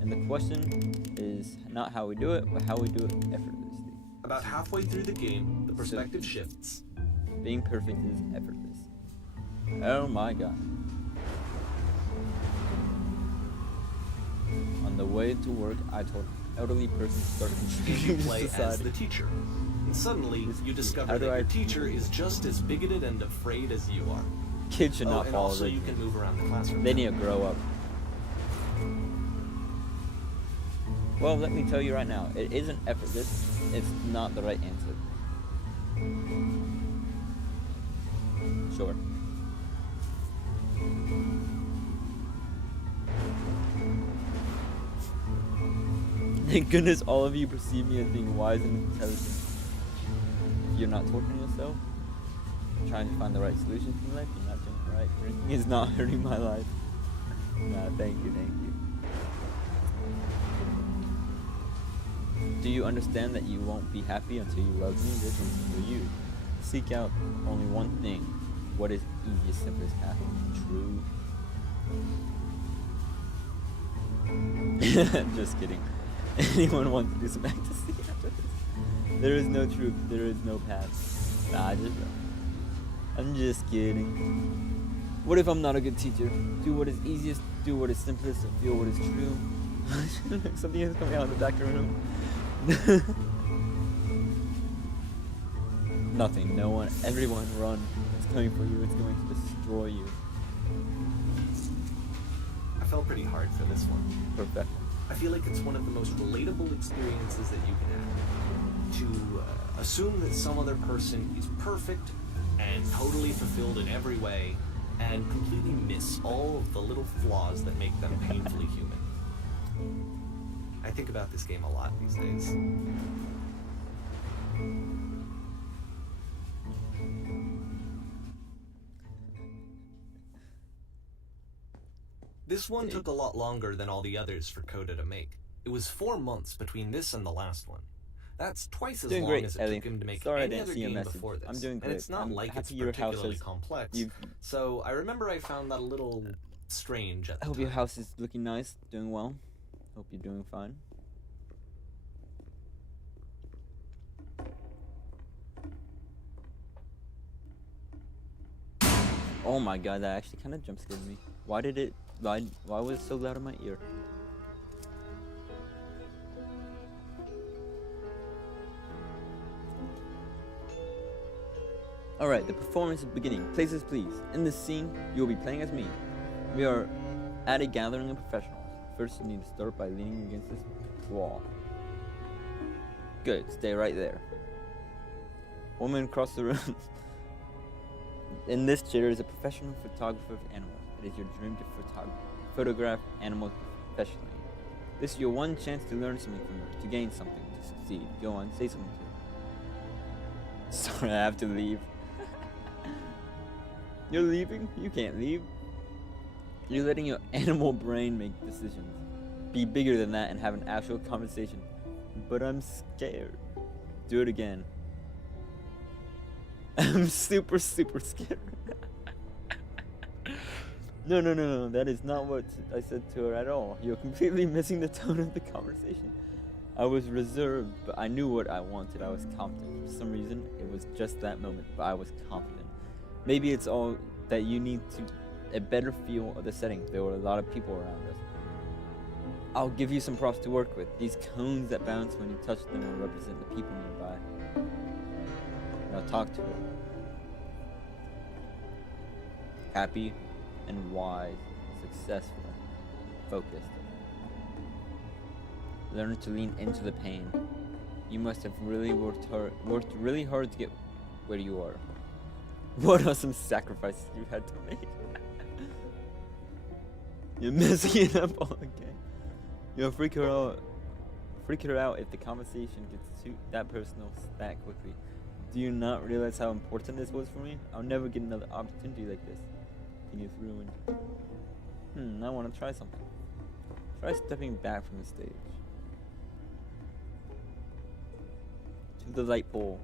And the question is not how we do it, but how we do it effortlessly. About halfway through the game, the perspective shifts. Being perfect is effortless. Oh my god. On the way to work, I told an elderly person to start You contributing to play as society. the teacher. And suddenly, you discover How do that I- your teacher is just as bigoted and afraid as you are. Kids should not and follow also this. you can move around the classroom. They need to grow up. Well, let me tell you right now, it isn't effortless. It's not the right answer. Sure. Thank goodness all of you perceive me as being wise and intelligent. You're not torturing yourself. You're trying to find the right solutions in life. You're not doing it right. Drinking is not hurting my life. Nah, thank you, thank you. Do you understand that you won't be happy until you love me? This one's for you. Seek out only one thing. What is easiest, simplest path? True. Just kidding. Anyone wants to do some ecstasy after this? There is no truth. There is no path. Nah, I'm just kidding. What if I'm not a good teacher? Do what is easiest, do what is simplest, and feel what is true. Something is coming out in the back room. Nothing. No one. Everyone run. It's coming for you. It's going to destroy you. I felt pretty hard for this one. Perfect. I feel like it's one of the most relatable experiences that you can have. To assume that some other person is perfect and totally fulfilled in every way, and completely miss all of the little flaws that make them painfully human. I think about this game a lot these days. This one took a lot longer than all the others for Coda to make. It was 4 months between this and the last one. That's twice as Doing long great, as it Ellie. took him to make Sorry I any didn't other see your game message. before this. I'm doing And great. it's not I'm like it's happy your house particularly is- complex. you've- So I remember I found that a little strange at I the hope time. your house is looking nice, doing well. Hope you're doing fine. Oh my god, that actually kind of jump scared me. Why was it so loud in my ear? Alright, the performance is beginning. Places please. In this scene, you will be playing as me. We are at a gathering of professionals. First, you need to start by leaning against this wall. Good, stay right there. Woman across the room. In this chair is a professional photographer of animals. It is your dream to photograph animals professionally. This is your one chance to learn something from her, to gain something, to succeed. Go on, say something to her. Sorry, I have to leave. You're leaving? You can't leave. You're letting your animal brain make decisions. Be bigger than that and have an actual conversation. But I'm scared. Do it again. I'm super scared. No. That is not what I said to her at all. You're completely missing the tone of the conversation. I was reserved, but I knew what I wanted. I was confident. For some reason, it was just that moment, but I was confident. Maybe it's all that you need to a better feel of the setting. There were a lot of people around us. I'll give you some props to work with. These cones that bounce when you touch them will represent the people nearby. Now talk to her. Happy and wise, successful, focused. Learn to lean into the pain. You must have really worked really hard to get where you are. What are some sacrifices you had to make? You're messing it up all again. You'll freak her out if the conversation gets too that personal that quickly. Do you not realize how important this was for me? I'll never get another opportunity like this. I think it's ruined. I want to try something. Try stepping back from the stage. To the light pole.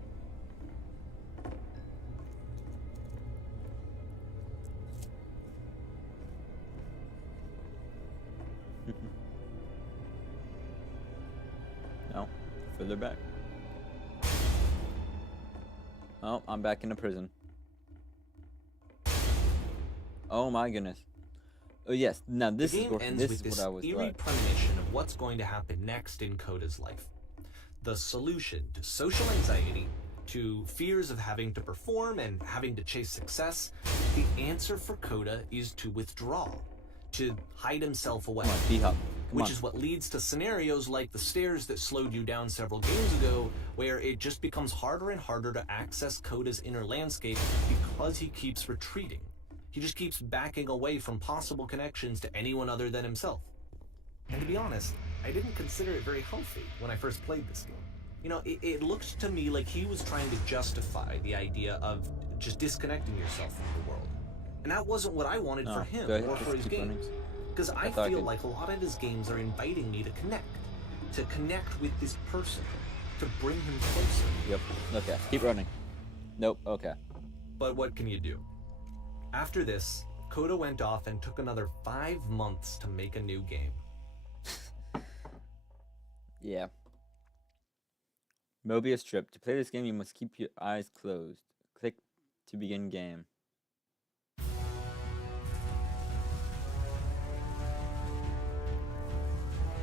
further back. Oh, I'm back in the prison. Oh my goodness. Oh yes, now this The is game working. ends This with is this what I was eerie like. premonition of what's going to happen next in Coda's life. The solution to social anxiety, to fears of having to perform and having to chase success, the answer for Coda is to withdraw, to hide himself away. Come on, B-Hop. Which is what leads to scenarios like the stairs that slowed you down several games ago, where it just becomes harder and harder to access Coda's inner landscape because he keeps retreating. He just keeps backing away from possible connections to anyone other than himself. And to be honest, I didn't consider it very healthy when I first played this game. You know, it looked to me like he was trying to justify the idea of just disconnecting yourself from the world. And that wasn't what I wanted for him or for his games. Because I feel like a lot of his games are inviting me to connect with this person, to bring him closer. Yep. Okay. Keep running. Nope. Okay. But what can you do? After this, Coda went off and took another 5 months to make a new game. Yeah. Mobius Strip. To play this game, you must keep your eyes closed. Click to begin game.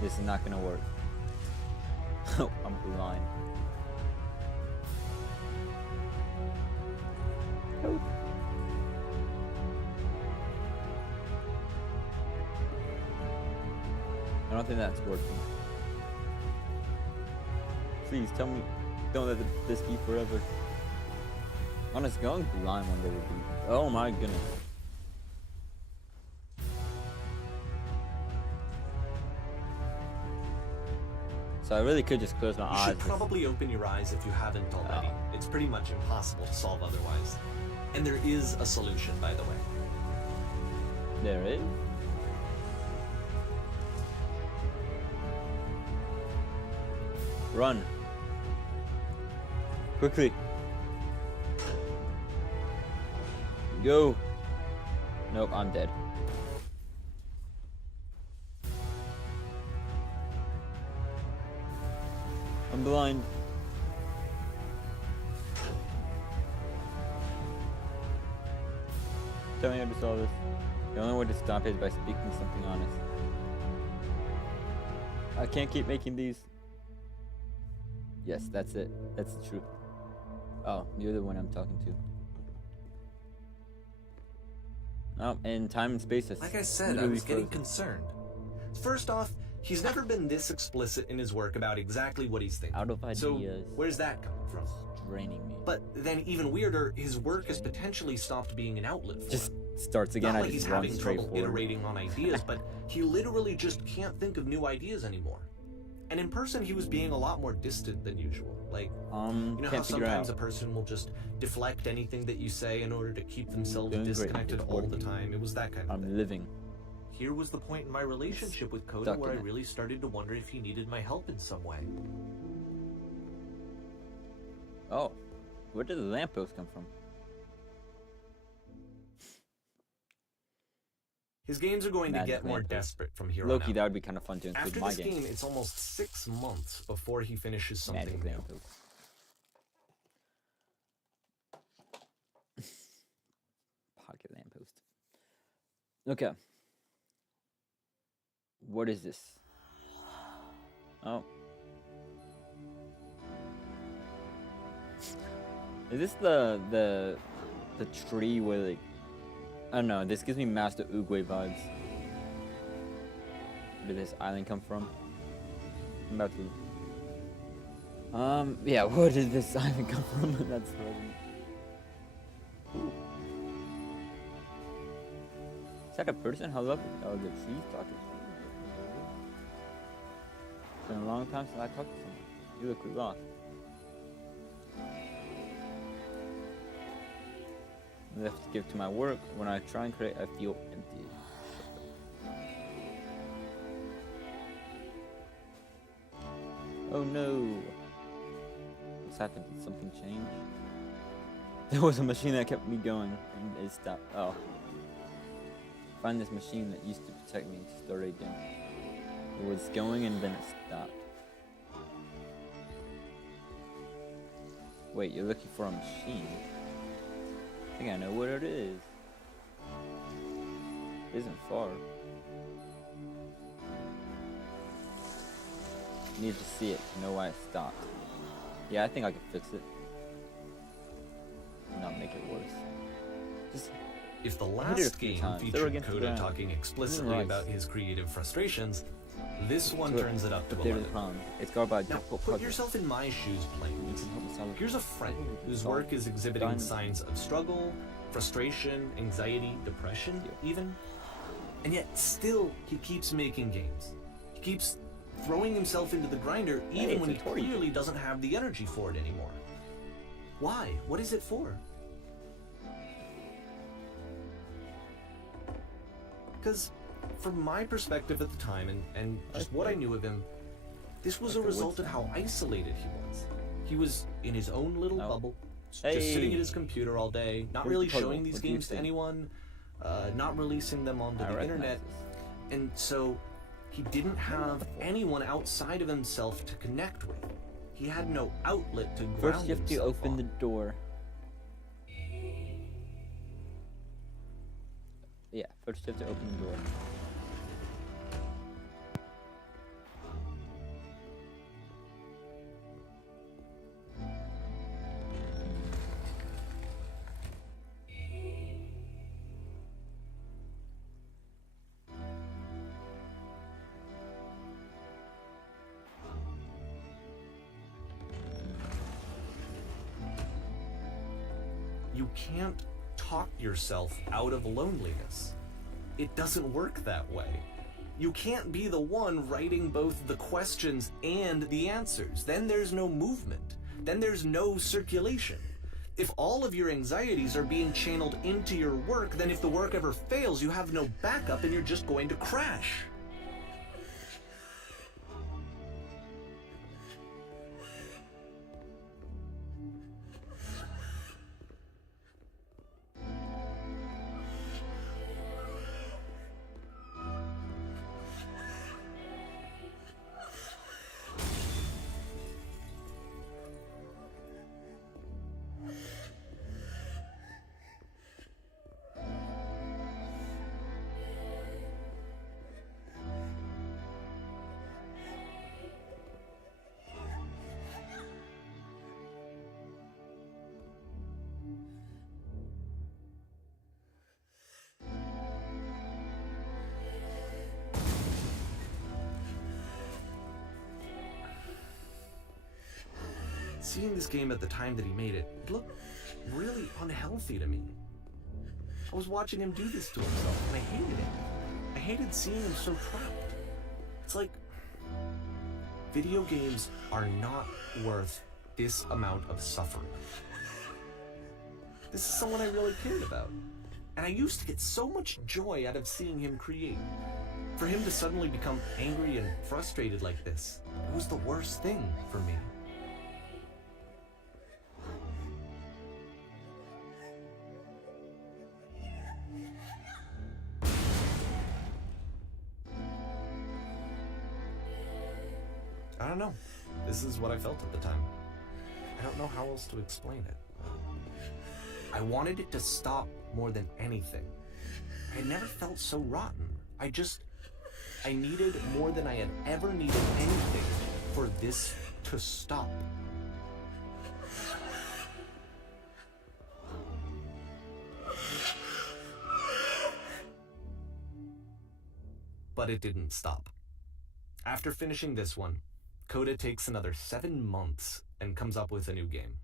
This is not gonna work. Oh, I'm blind. Oh. I don't think that's working. Please tell me, don't let this be forever. Honest, going blind one day would be. Oh my goodness. So I really could just close my eyes. You should probably open your eyes if you haven't already. Oh. It's pretty much impossible to solve otherwise. And there is a solution, by the way. There is? Run. Quickly. Go. Nope, I'm dead. I'm blind. Tell me how to solve this. The only way to stop it is by speaking something honest. I can't keep making these. Yes, that's it. That's the truth. Oh, you're the one I'm talking to. Oh, and time and space is Like I said, I was getting concerned. First off, he's never been this explicit in his work about exactly what he's thinking. Out of ideas. So where's that coming from? Draining me. But then even weirder, his work has potentially stopped being an outlet for Just him. starts again. Not I like just he's run having straight trouble forward. iterating on ideas, but he literally just can't think of new ideas anymore. And in person, he was being a lot more distant than usual. Like, you know how can't figure sometimes out. a person will just deflect anything that you say in order to keep themselves Doing great. disconnected It's all the working. time. It was that kind of thing. I'm living. Here was the point in my relationship with Coda Stuck where I in it. really started to wonder if he needed my help in some way. Oh, where did the lamppost come from? His games are going to Magic get more lamppost. desperate from here on Loki, out. that would be kind of fun to include After in my this game. game, it's almost 6 months before he finishes something Magic new. lamppost. Pocket lamppost. Okay. What is this? Oh. Is this the tree where like I don't know, this gives me Master Oogway vibes. Where did this island come from? I'm about to yeah, where did this island come from? That's Ooh. Is that a person? How lovely. Oh, the trees talking to me. It's been a long time since I talked to someone. You look lost. Left to give to my work. When I try and create, I feel empty. Oh no. What's happened? Did something change? There was a machine that kept me going and it stopped. Oh. Find this machine that used to protect me to start again. It was going and then it stopped. Wait, you're looking for a machine? I think I know what it is. It isn't far. Need to see it to know why it stopped. Yeah, I think I can fix it. Not make it worse. Just If the hit it a last few game times, throw it featured against the Coda ground. talking explicitly Right. about his creative frustrations, this one Good. turns it up to But there's 11. the problem. It's guarded by a Now, difficult put puzzle. yourself in my shoes, You Plains. can help us solve it. Here's a friend whose Solve work is exhibiting diamond. signs of struggle, frustration, anxiety, depression, even. And yet, still, he keeps making games. He keeps throwing himself into the grinder, even it's when a he toy. clearly doesn't have the energy for it anymore. Why? What is it for? Because, from my perspective at the time, and just what I knew of him, this was a Like the result of wood how isolated he was. He was in his own little Oh. bubble, just Hey. sitting at his computer all day, not Here's really the puzzle. showing these What do you games to think? anyone, not releasing them onto I the recognize internet, this. and so he didn't have anyone outside of himself to connect with. He had no outlet to ground First, you have to himself open on. the door. Yeah, first you have to open the door. You can't talk yourself out of loneliness. It doesn't work that way. You can't be the one writing both the questions and the answers. Then there's no movement. Then there's no circulation. If all of your anxieties are being channeled into your work, then if the work ever fails, you have no backup and you're just going to crash. Seeing this game at the time that he made it, it looked really unhealthy to me. I was watching him do this to himself, and I hated it. I hated seeing him so trapped. It's like, video games are not worth this amount of suffering. This is someone I really cared about. And I used to get so much joy out of seeing him create. For him to suddenly become angry and frustrated like this, it was the worst thing for me. I don't know. This is what I felt at the time. I don't know how else to explain it. I wanted it to stop more than anything. I had never felt so rotten. I needed more than I had ever needed anything for this to stop. But it didn't stop. After finishing this one, Coda takes another 7 months and comes up with a new game.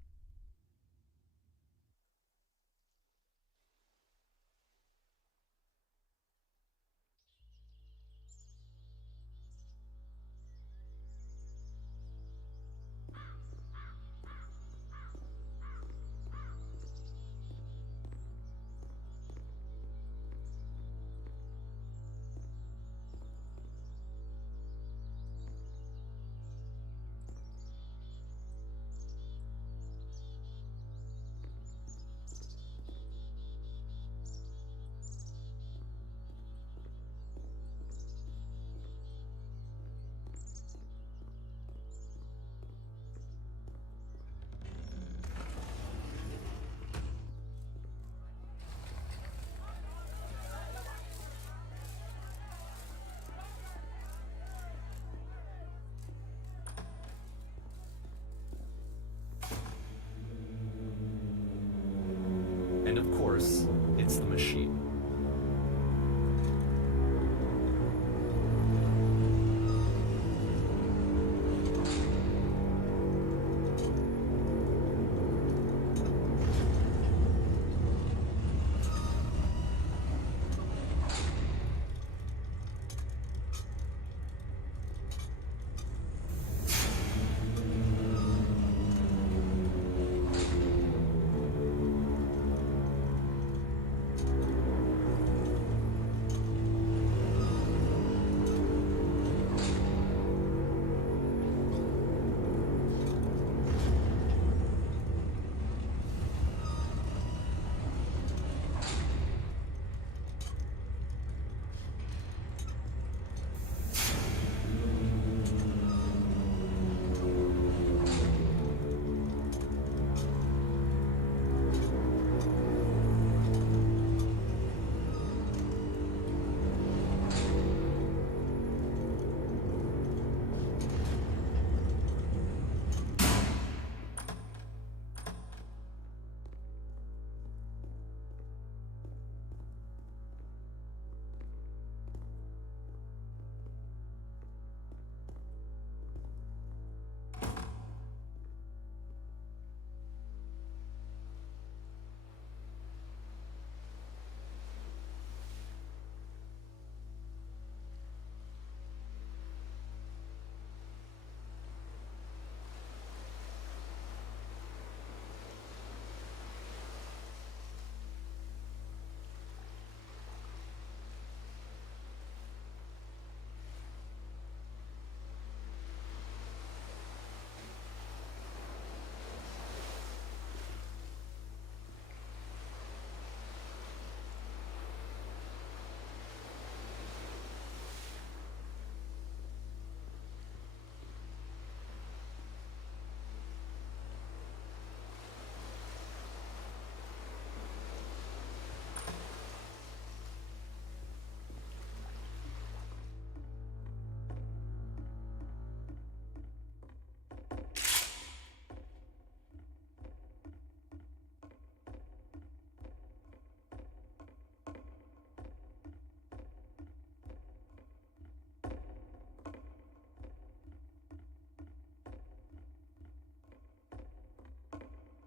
of course, it's the machine.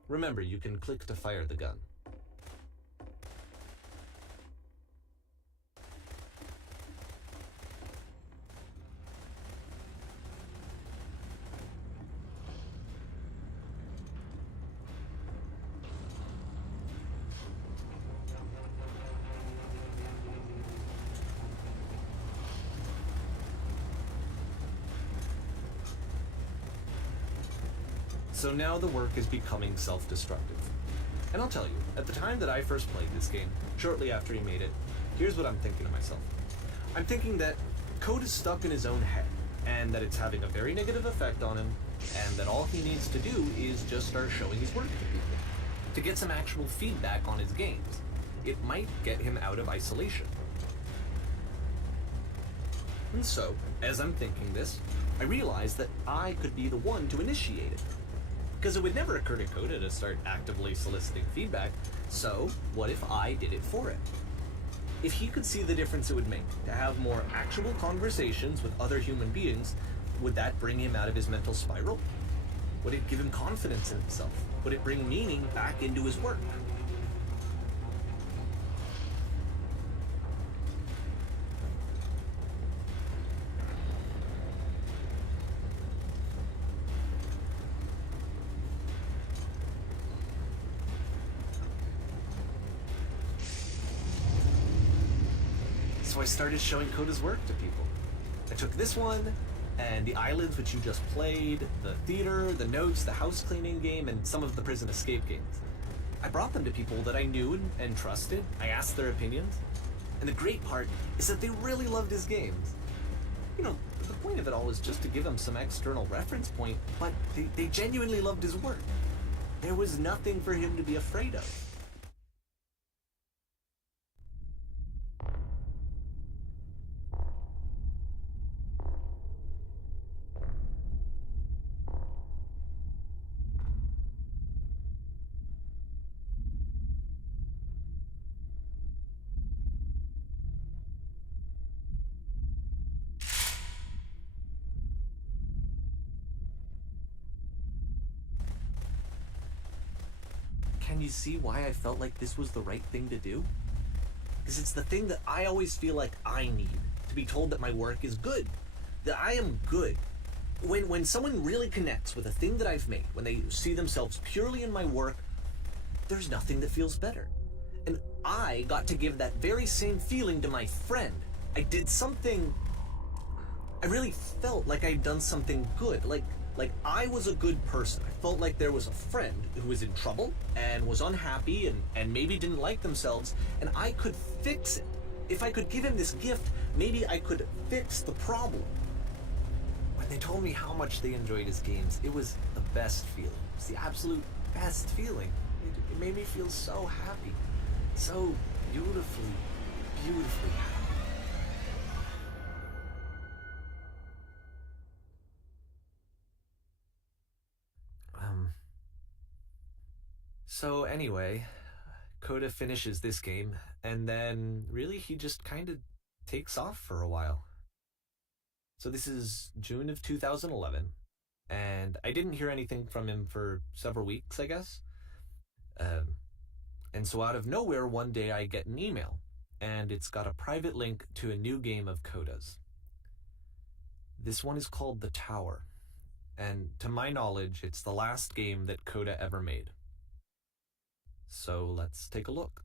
Remember, you can click to fire the gun. So now the work is becoming self-destructive. And I'll tell you, at the time that I first played this game, shortly after he made it, here's what I'm thinking to myself. I'm thinking that code is stuck in his own head, and that it's having a very negative effect on him, and that all he needs to do is just start showing his work to people, to get some actual feedback on his games. It might get him out of isolation. And so, as I'm thinking this, I realize that I could be the one to initiate it. Because it would never occur to Coda to start actively soliciting feedback, so what if I did it for him? If he could see the difference it would make to have more actual conversations with other human beings, would that bring him out of his mental spiral? Would it give him confidence in himself? Would it bring meaning back into his work? So I started showing Coda's work to people. I took this one, and the islands which you just played, the theater, the notes, the house cleaning game, and some of the prison escape games. I brought them to people that I knew and trusted. I asked their opinions. And the great part is that they really loved his games. You know, the point of it all was just to give them some external reference point, but they genuinely loved his work. There was nothing for him to be afraid of. can you see why I felt like this was the right thing to do? Because it's the thing that I always feel like I need, to be told that my work is good, that I am good. When someone really connects with a thing that I've made, when they see themselves purely in my work, there's nothing that feels better. And I got to give that very same feeling to my friend. I did something... I really felt like I'd done something good, like I was a good person. I felt like there was a friend who was in trouble and was unhappy and maybe didn't like themselves, and I could fix it. If I could give him this gift, maybe I could fix the problem. When they told me how much they enjoyed his games, it was the best feeling. It was the absolute best feeling. It made me feel so happy. So beautifully, beautifully happy. So anyway, Coda finishes this game, and then really he just kind of takes off for a while. So this is June of 2011, and I didn't hear anything from him for several weeks, I guess. And so out of nowhere, one day I get an email, and it's got a private link to a new game of Coda's. This one is called The Tower, and to my knowledge, it's the last game that Coda ever made. So let's take a look.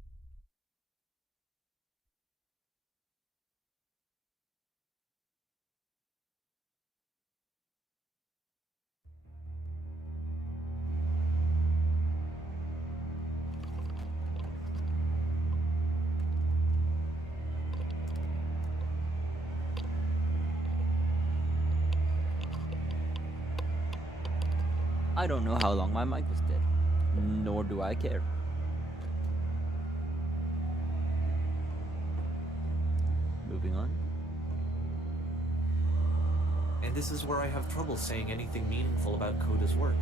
I don't know how long my mic was dead, nor do I care. Moving on. And this is where I have trouble saying anything meaningful about Coda's work.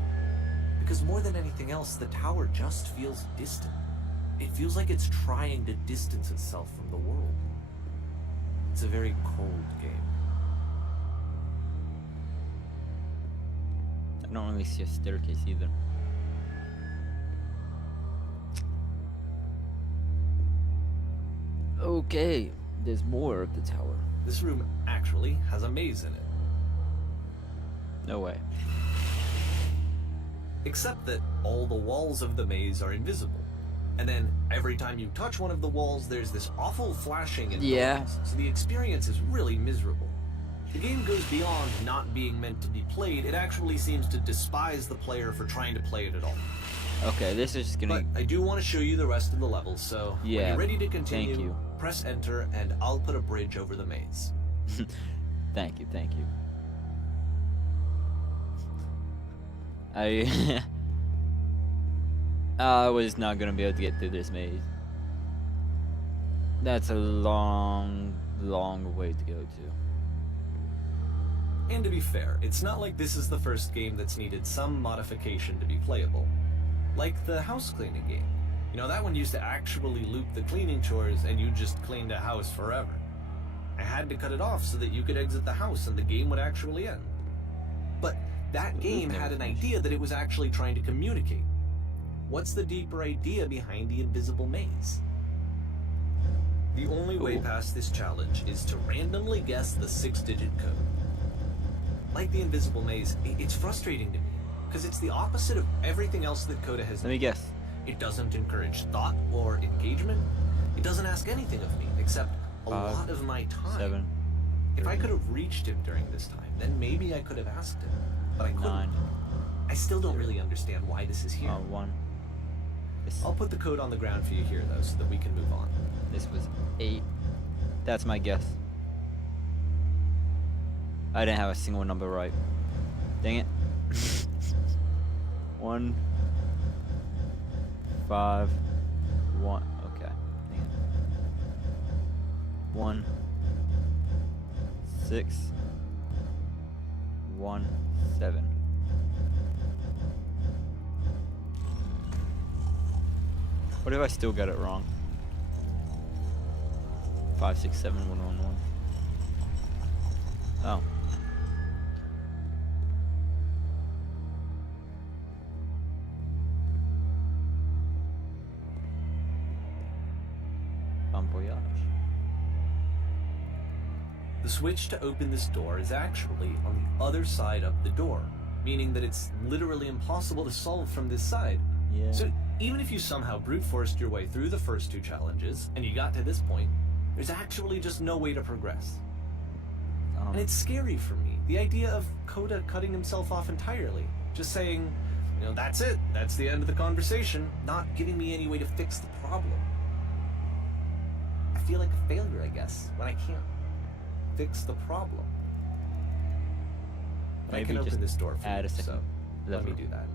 Because more than anything else, The Tower just feels distant. It feels like it's trying to distance itself from the world. It's a very cold game. I don't really see a staircase either. Okay, there's more of the tower. This room actually has a maze in it. No way. Except that all the walls of the maze are invisible. And then every time you touch one of the walls, there's this awful flashing and noise. So the experience is really miserable. The game goes beyond not being meant to be played. It actually seems to despise the player for trying to play it at all. Okay, this is just gonna... But I do want to show you the rest of the levels, so when you're ready to continue, thank you. Press enter and I'll put a bridge over the maze. Thank you, thank you. I was not gonna be able to get through this maze. That's a long, long way to go to. And to be fair, it's not like this is the first game that's needed some modification to be playable. Like the house cleaning game. You know, that one used to actually loop the cleaning chores and you just cleaned a house forever. I had to cut it off so that you could exit the house and the game would actually end. But that game had an idea that it was actually trying to communicate. What's the deeper idea behind the invisible maze? The only way past this challenge is to randomly guess the 6-digit code. Like the invisible maze, it's frustrating to me, because it's the opposite of everything else that Coda has done. Let me guess. It doesn't encourage thought or engagement. It doesn't ask anything of me, except a lot of my time. 7. If I could have reached him during this time, then maybe I could have asked him. But I couldn't. 9. I still don't really understand why this is here. 1. I'll put the code on the ground for you here, though, so that we can move on. This was 8. That's my guess. I didn't have a single number right. Dang it. 1, 5, 1. Okay. Dang it. 1, 6, 1, 7. What if I still got it wrong? 5, 6, 7, 1, 1, 1. Oh. Bon voyage. The switch to open this door is actually on the other side of the door, meaning that it's literally impossible to solve from this side. Yeah. So even if you somehow brute forced your way through the first 2 challenges, and you got to this point, there's actually just no way to progress. And it's scary for me, the idea of Coda cutting himself off entirely, just saying, that's it, that's the end of the conversation, not giving me any way to fix the problem. I feel like a failure, I guess, when I can't fix the problem. Maybe I can open just this door for add you, a second so let me lever. do that.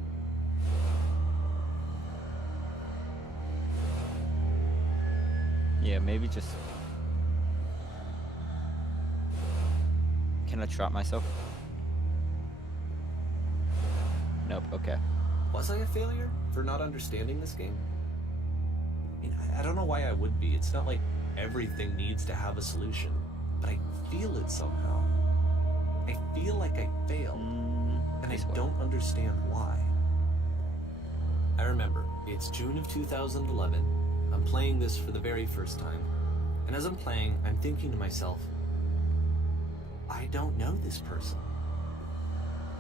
Yeah, maybe just... Can I trap myself? Nope, okay. Was I a failure for not understanding this game? I mean, I don't know why I would be. It's not like everything needs to have a solution, but I feel it somehow. I feel like I failed, and I don't understand why. I remember, it's June of 2011. I'm playing this for the very first time, and as I'm playing, I'm thinking to myself, I don't know this person.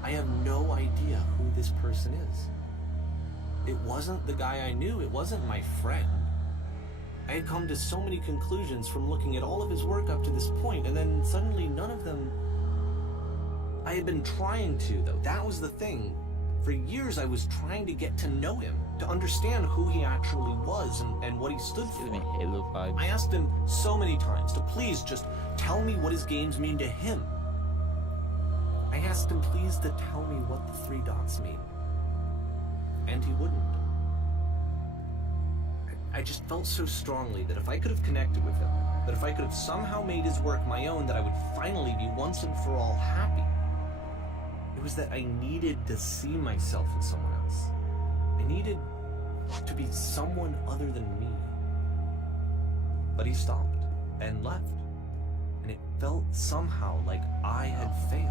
I have no idea who this person is. It wasn't the guy I knew, it wasn't my friend. I had come to so many conclusions from looking at all of his work up to this point, and then suddenly none of them... I had been trying to, though. That was the thing. For years I was trying to get to know him, to understand who he actually was and what he stood for. Gives me Halo vibes. I asked him so many times to please just tell me what his games mean to him. I asked him please to tell me what the 3 dots mean. And he wouldn't. I just felt so strongly that if I could have connected with him, that if I could have somehow made his work my own, that I would finally be once and for all happy. It was that I needed to see myself in someone else. I needed to be someone other than me. But he stopped and left, and it felt somehow like I had failed.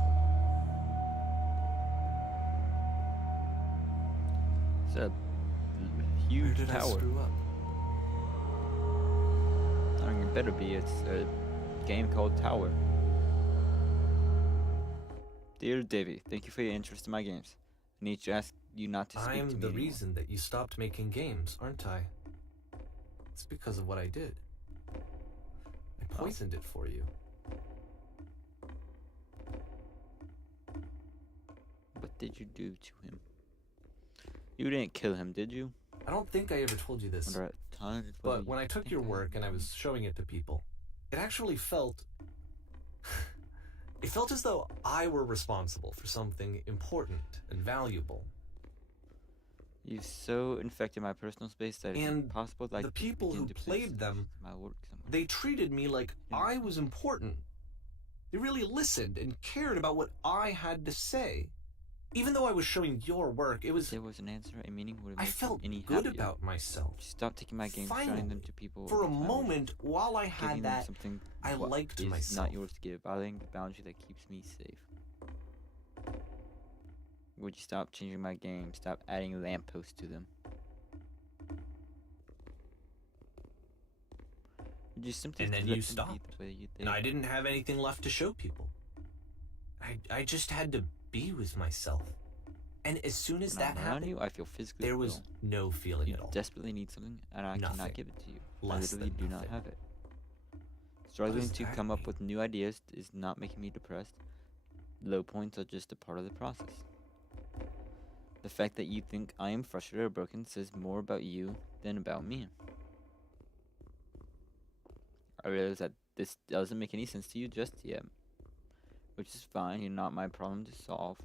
It's a Where huge did I tower. screw up? I mean, it better be. It's a game called Tower. Dear Davey, thank you for your interest in my games. I need to ask you not to speak to me I'm the anymore. reason that you stopped making games, aren't I? It's because of what I did. I poisoned it for you. What did you do to him? You didn't kill him, did you? I don't think I ever told you this, Wonder at times whether but when I took think your work and I was showing it to people, it actually felt... it felt as though I were responsible for something important and valuable. You so infected my personal space that it's And impossible that I the could people begin who to place played them, my work somewhere. they treated me like I was important. They really listened and cared about what I had to say. Even though I was showing your work, it was... There was an answer, a meaning would have I made felt any good happier. about myself. Just stop taking my games, showing Finally, them to people. For a with my work, moment, while I giving had them that, something I what liked is myself. not yours to give, violating the boundary that keeps me safe. Would you stop changing my game? Stop adding lampposts to them. Would you simply And then let you them be stopped. the way And I didn't have anything left to show people. I just had to be with myself. And as soon as When that I'm around happened, you, I feel physically there was ill. no feeling You at all. desperately need something, and I Nothing. cannot give it to you. I Less literally than do not nothing. have it. Struggling does to that come up mean? with new ideas is not making me depressed. Low points are just a part of the process. The fact that you think I am frustrated or broken says more about you than about me. I realize that this doesn't make any sense to you just yet, which is fine. You're not my problem to solve.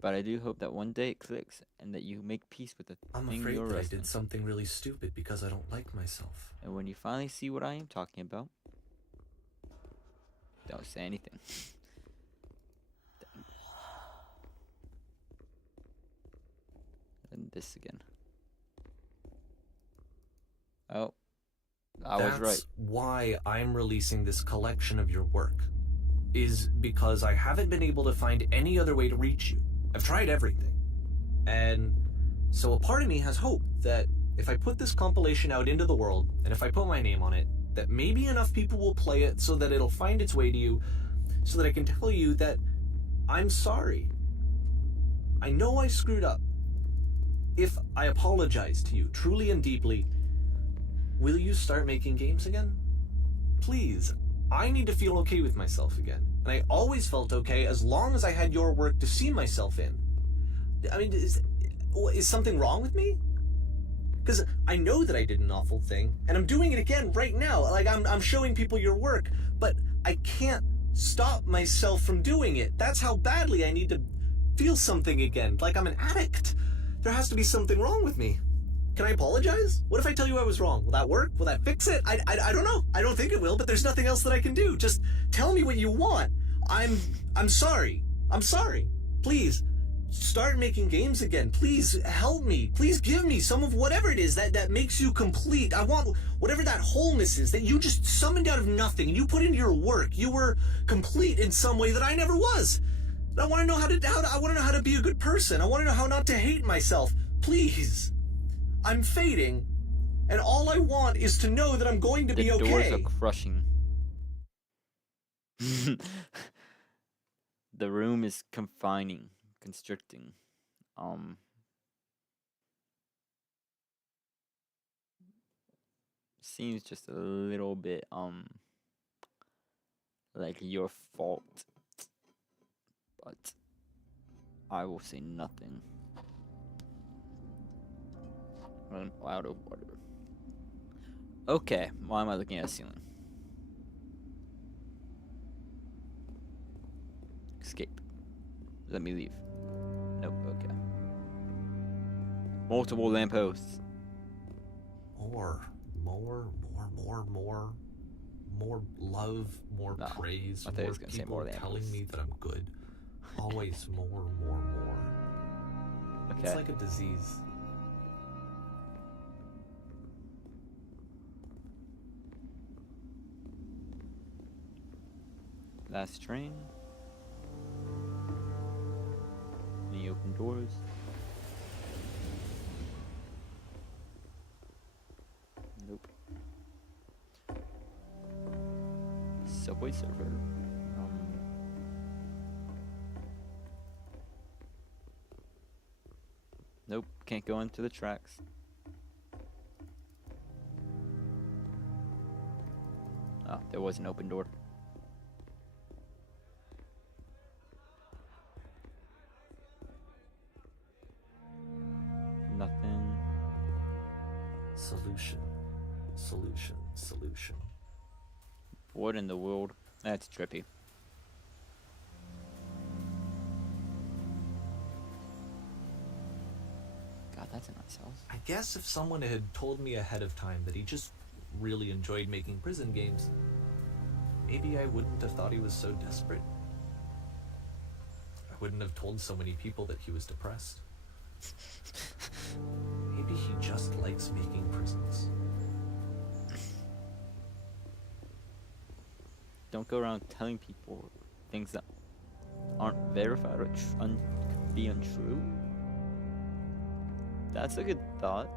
But I do hope that one day it clicks and that you make peace with the I'm thing afraid you're that I wrestling. did something really stupid because I don't like myself. And when you finally see what I am talking about, don't say anything. And this again. Oh, I was right. That's why I'm releasing this collection of your work. Is because I haven't been able to find any other way to reach you. I've tried everything. And so a part of me has hope that if I put this compilation out into the world, and if I put my name on it, that maybe enough people will play it so that it'll find its way to you, so that I can tell you that I'm sorry. I know I screwed up. If I apologize to you truly and deeply, will you start making games again? Please. I need to feel okay with myself again. And I always felt okay as long as I had your work to see myself in. I mean, is something wrong with me? Because I know that I did an awful thing, and I'm doing it again right now. Like, I'm showing people your work, but I can't stop myself from doing it. That's how badly I need to feel something again. Like I'm an addict. There has to be something wrong with me. Can I apologize? What if I tell you I was wrong? Will that work? Will that fix it? I don't know. I don't think it will, but there's nothing else that I can do. Just tell me what you want. I'm sorry. I'm sorry. Please, start making games again. Please help me. Please give me some of whatever it is that makes you complete. I want whatever that wholeness is that you just summoned out of nothing and you put into your work. You were complete in some way that I never was. And I want to know I want to know how to be a good person. I want to know how not to hate myself. Please. I'm fading, and all I want is to know that I'm going to be okay. The doors are crushing. The room is confining, constricting. Seems just a little bit like your fault, but I will say nothing. I'm out of water. Okay, why am I looking at a ceiling? Escape. Let me leave. Nope, okay. Multiple lampposts. More love, more praise, I thought he more was gonna say people more telling lampposts. me that I'm good. Always more. Okay. It's like a disease. Last train. Any open doors? Nope. Subway server. Nope, can't go into the tracks. Oh, there was an open door. Nothing. Solution. What in the world? That's trippy. God, that's a nice house. I guess if someone had told me ahead of time that he just really enjoyed making prison games, maybe I wouldn't have thought he was so desperate. I wouldn't have told so many people that he was depressed. Maybe he just likes making prisons. Don't go around telling people things that aren't verified or could be untrue. That's a good thought.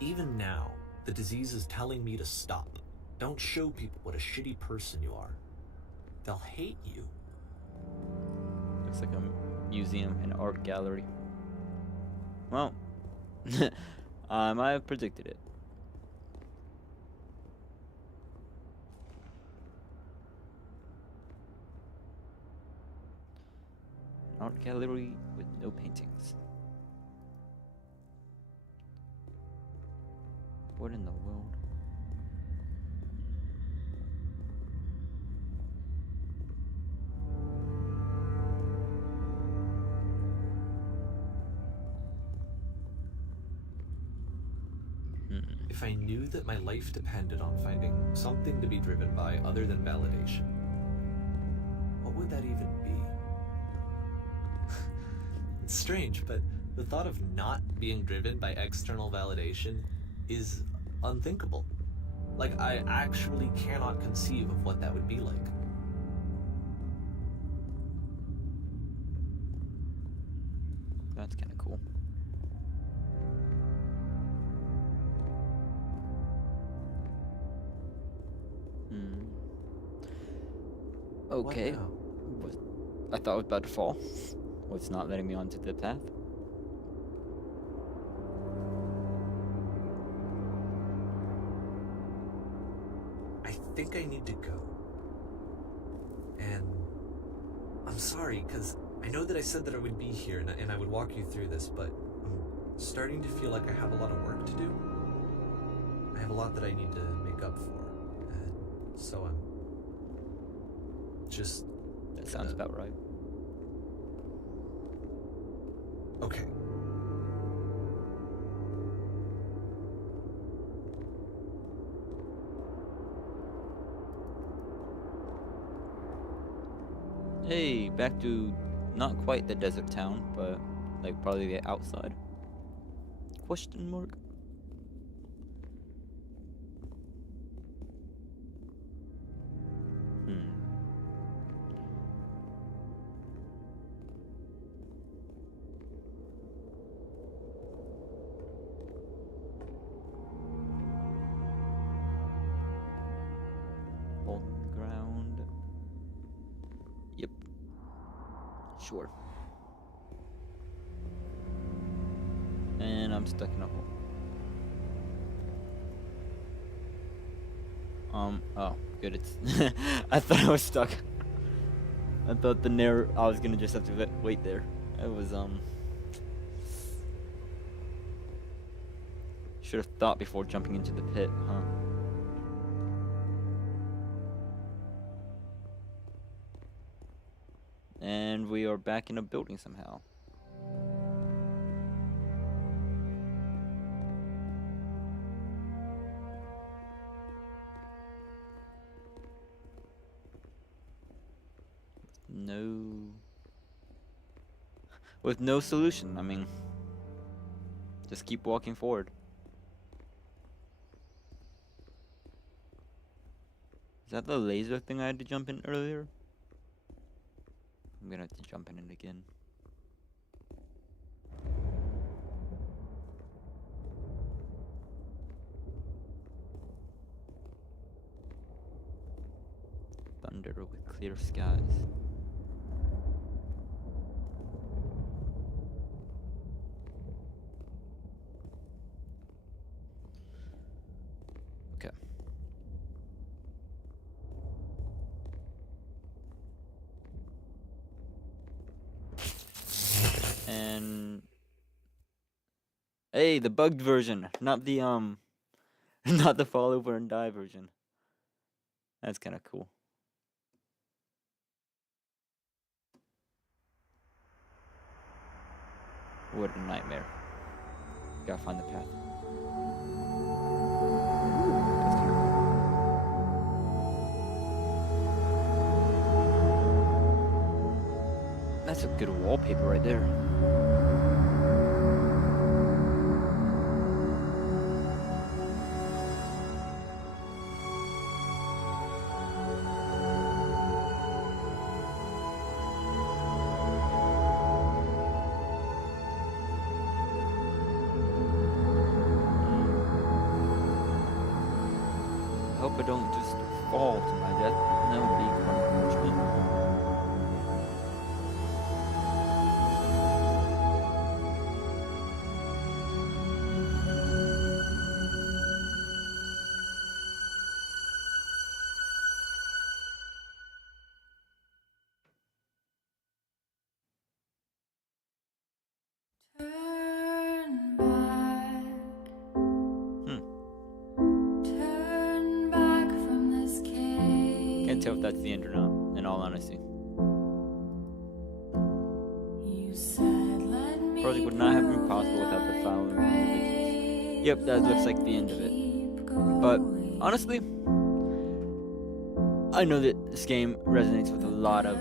Even now, the disease is telling me to stop. Don't show people what a shitty person you are. They'll hate you. Looks like a museum and art gallery. Well, I might have predicted it. An art gallery with no paintings. What in the world? If I knew that my life depended on finding something to be driven by other than validation, what would that even be? It's strange, but the thought of not being driven by external validation is unthinkable. Like, I actually cannot conceive of what that would be like. That's kind of cool. Okay. What now? I thought I was about to fall. What's not letting me onto the path? I think I need to go. And I'm sorry, because I know that I said that I would be here and I would walk you through this, but I'm starting to feel like I have a lot of work to do. I have a lot that I need to make up for. And so I'm just... That sounds about right. Okay. Hey, back to not quite the desert town, but like probably the outside. Question mark? Hole in the ground. Yep. Sure. And I'm stuck in a hole. Oh, good, it's... I thought I was stuck. I thought I was gonna just have to wait there. It was, should have thought before jumping into the pit, huh? And we are back in a building somehow. With no solution. I mean, just keep walking forward. Is that the laser thing I had to jump in earlier? I'm gonna have to jump in it again. Thunder with clear skies. Okay. And hey, the bugged version, not the not the fall over and die version. That's kind of cool. What a nightmare. Gotta find the path. That's kinda cool. That's a good wallpaper right there. I hope I don't just fall to my death. That would be kind of unfortunate. Turn back from this cave. Can't tell if that's the end or not, in all honesty. You said let me Project would not have been possible without the following individuals. Yep, that looks like the end of it. But honestly, I know that this game resonates with a lot of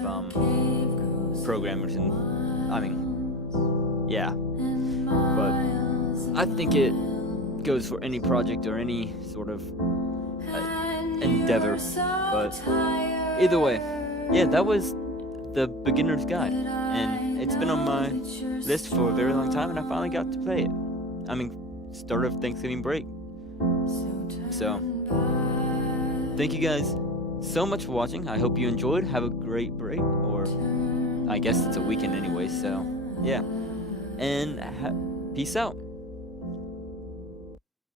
programmers, and I mean, yeah. But I think it goes for any project or any sort of endeavor. But either way, yeah, that was the beginner's guide, and it's been on my list for a very long time, and I finally got to play it. I mean, start of Thanksgiving break. So, thank you guys so much for watching. I hope you enjoyed. Have a great break, or I guess it's a weekend anyway, so yeah. And peace out.